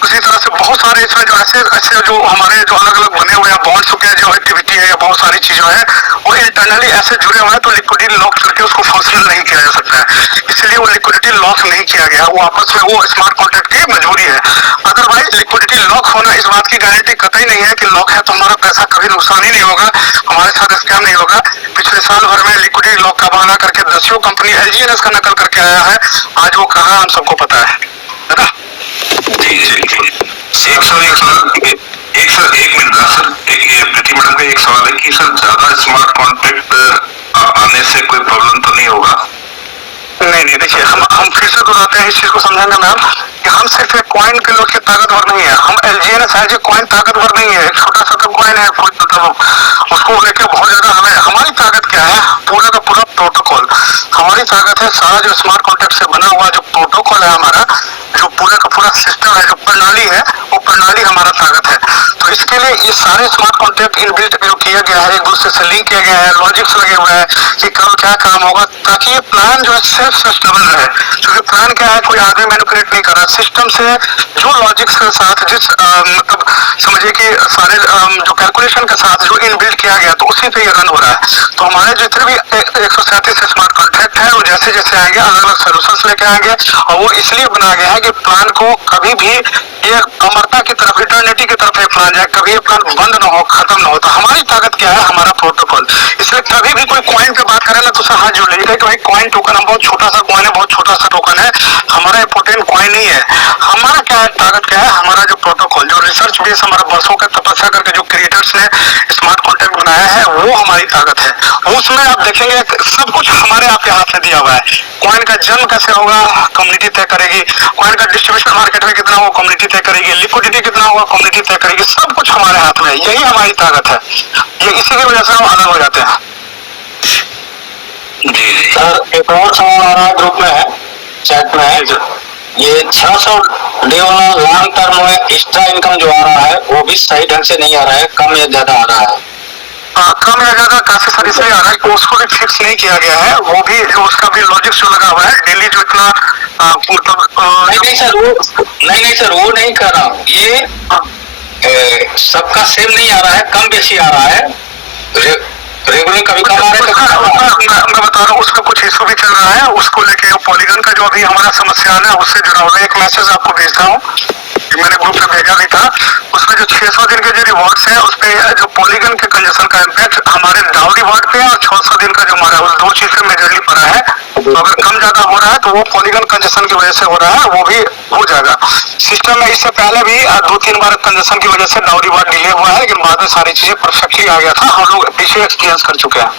उसी तरह से बहुत सारे इसमें जो ऐसे जो हमारे जो अलग अलग बने हुए हैं बॉन्ड्स के जो एक्टिविटी है या बहुत सारी चीजें हैं, वो इंटरनली ऐसे जुड़े हुए हैं, तो लिक्विडिटी लॉक करके उसको फंक्शनल नहीं किया जा सकता है। इसलिए वो लिक्विडिटी लॉक लॉक नहीं किया गया, वो आपस में वो स्मार्ट कॉन्ट्रैक्ट की मजबूरी है। अदरवाइज लिक्विडिटी लॉक होना इस बात की गारंटी कतई नहीं है कि लॉक है तो हमारा पैसा कभी नुकसान ही नहीं होगा, हमारे साथ स्कैम नहीं होगा। पिछले साल भर में लिक्विडिटी लॉक का बहाना करके 10 कंपनी LGNS का नकल करके आया है, आज वो कहाँ हम सबको पता है ना। जी जी जी। एक मिनट सर, प्रीति मैडम का एक सवाल है कि सर ज्यादा स्मार्ट कॉन्ट्रैक्ट आने से कोई प्रॉब्लम तो नहीं होगा? नहीं, देखिए हम फिर से दोहराते हैं इस चीज को समझेंगे मैम कि हम सिर्फ एक कॉइन के लोग के ताकतवर नहीं है, हम LGNS है जो कॉइन ताकतवर नहीं है, एक छोटा सा तो कॉइन है, कोई मतलब उसको लेके बहुत ज्यादा हमें, हमारी ताकत क्या है, पूरा का पूरा प्रोटोकॉल हमारी ताकत है। सारा जो स्मार्ट कॉन्ट्रैक्ट से बना हुआ जो प्रोटोकॉल है हमारा, जो पूरा का पूरा सिस्टम है, जो प्रणाली है, वो प्रणाली हमारा ताकत है। तो इसके लिए ये सारे स्मार्ट कॉन्ट्रैक्ट इनबिल्ट जो किया गया है, एक दूसरे से लिंक किया गया है, लॉजिक्स लगे हुए हैं कि कल क्या काम होगा, ताकि ये प्लान जो है सेल्फ सस्टेनेबल रहे। क्योंकि प्लान क्या है, कोई आदमी मैनिपुलेट नहीं कर रहा, सिस्टम से जो लॉजिक्स के साथ जिस मतलब समझिए कि सारे जो कैलकुलेशन के साथ जो इनबिल्ट किया गया तो उसी पे ये रन हो रहा है। तो हमारे जितने भी 137 स्मार्ट कॉन्ट्रैक्ट है वो जैसे जैसे आएंगे अलग अलग सोल्यूशन लेके आएंगे, और वो इसलिए बनाया गया है कि प्लान को कभी भी ये अमरता की तरफ, इटर्निटी की तरफ प्लान जाए, कभी ये प्लान बंद ना हो, खत्म ना हो। तो हमारी ताकत क्या है, हमारा प्रोटोकॉल। इसलिए कभी भी कोई कॉइन पे बात करे ना तो उससे हाथ जोड़ लीजिएगा कि भाई कॉइन टोकन हम बहुत छोटा सा कॉइन है, बहुत छोटा सा टोकन है, हमारा इंपोर्टेंट कॉइन नहीं है। हमारा क्या है, ताकत क्या है, हमारा जो प्रोटोकॉल, जो रिसर्च बेस हमारा वर्षों का तपस्या करके जो क्रिएटर्स ने स्मार्ट कॉन्ट्रैक्ट बनाया है, वो हमारी ताकत है। उसमें आप देखेंगे सब कुछ हमारे आपके हाथ में दिया हुआ है। कॉइन का जन्म कैसे होगा, कम्युनिटी तय करेगी, कॉइन का डिस्ट्रीब्यूशन मार्केट में कितना होगा, कम्युनिटी तय करेगी, लिक्विडिटी कितना होगा, कम्युनिटी तय करेगी, सब कुछ हमारे हाथ में है। यही हमारी ताकत है, ये इसी की वजह से हम अलग हो जाते हैं। जी सर एक और सवाल आ रहा है ग्रुप में है, चैट में है, ये 600 डे वाला लॉन्ग टर्म में एक्स्ट्रा इनकम जो आ रहा है वो भी सही ढंग से नहीं आ रहा है, कम या ज्यादा आ रहा है? कम या ज्यादा काफी सारी इसलिए आ रहा है कि उसको भी फिक्स नहीं किया गया है, वो भी उसका भी लॉजिक जो लगा हुआ है, डेली जो इतना मतलब नहीं सर वो नहीं कर रहा हूँ, ये सबका सेम नहीं आ रहा है, कम बेसी आ रहा है, रेगुलर कभी कम आ रहा है। मैं बता रहा हूँ उसमें कुछ इशू भी चल रहा है, उसको लेके पॉलीगन का जो अभी हमारा समस्या है उससे जुड़ा हुआ है। एक मैसेज आपको भेजता हूँ, मैंने ग्रुप में भेजा भी था, उसमें जो 600 दिन के जो रिवॉर्ड्स है उसपे जो पॉलीगन के कंजेशन का इम्पैक्ट हमारे डाउ रिवॉर्ड पे और 600 दिन का जो हमारा उस दो चीज पे मेजरली पड़ा है। तो अगर कम ज्यादा हो रहा है तो वो पॉलीगन कंजेशन की वजह से हो रहा है, वो भी हो जाएगा। सिस्टम में इससे पहले भी 2-3 बार कंजेशन की वजह से डाउ रिवॉर्ड डिले हुआ है, लेकिन बाद में सारी चीजें परफेक्टली आ गया था, हम लोग पीछे एक्सपीरियंस कर चुके हैं।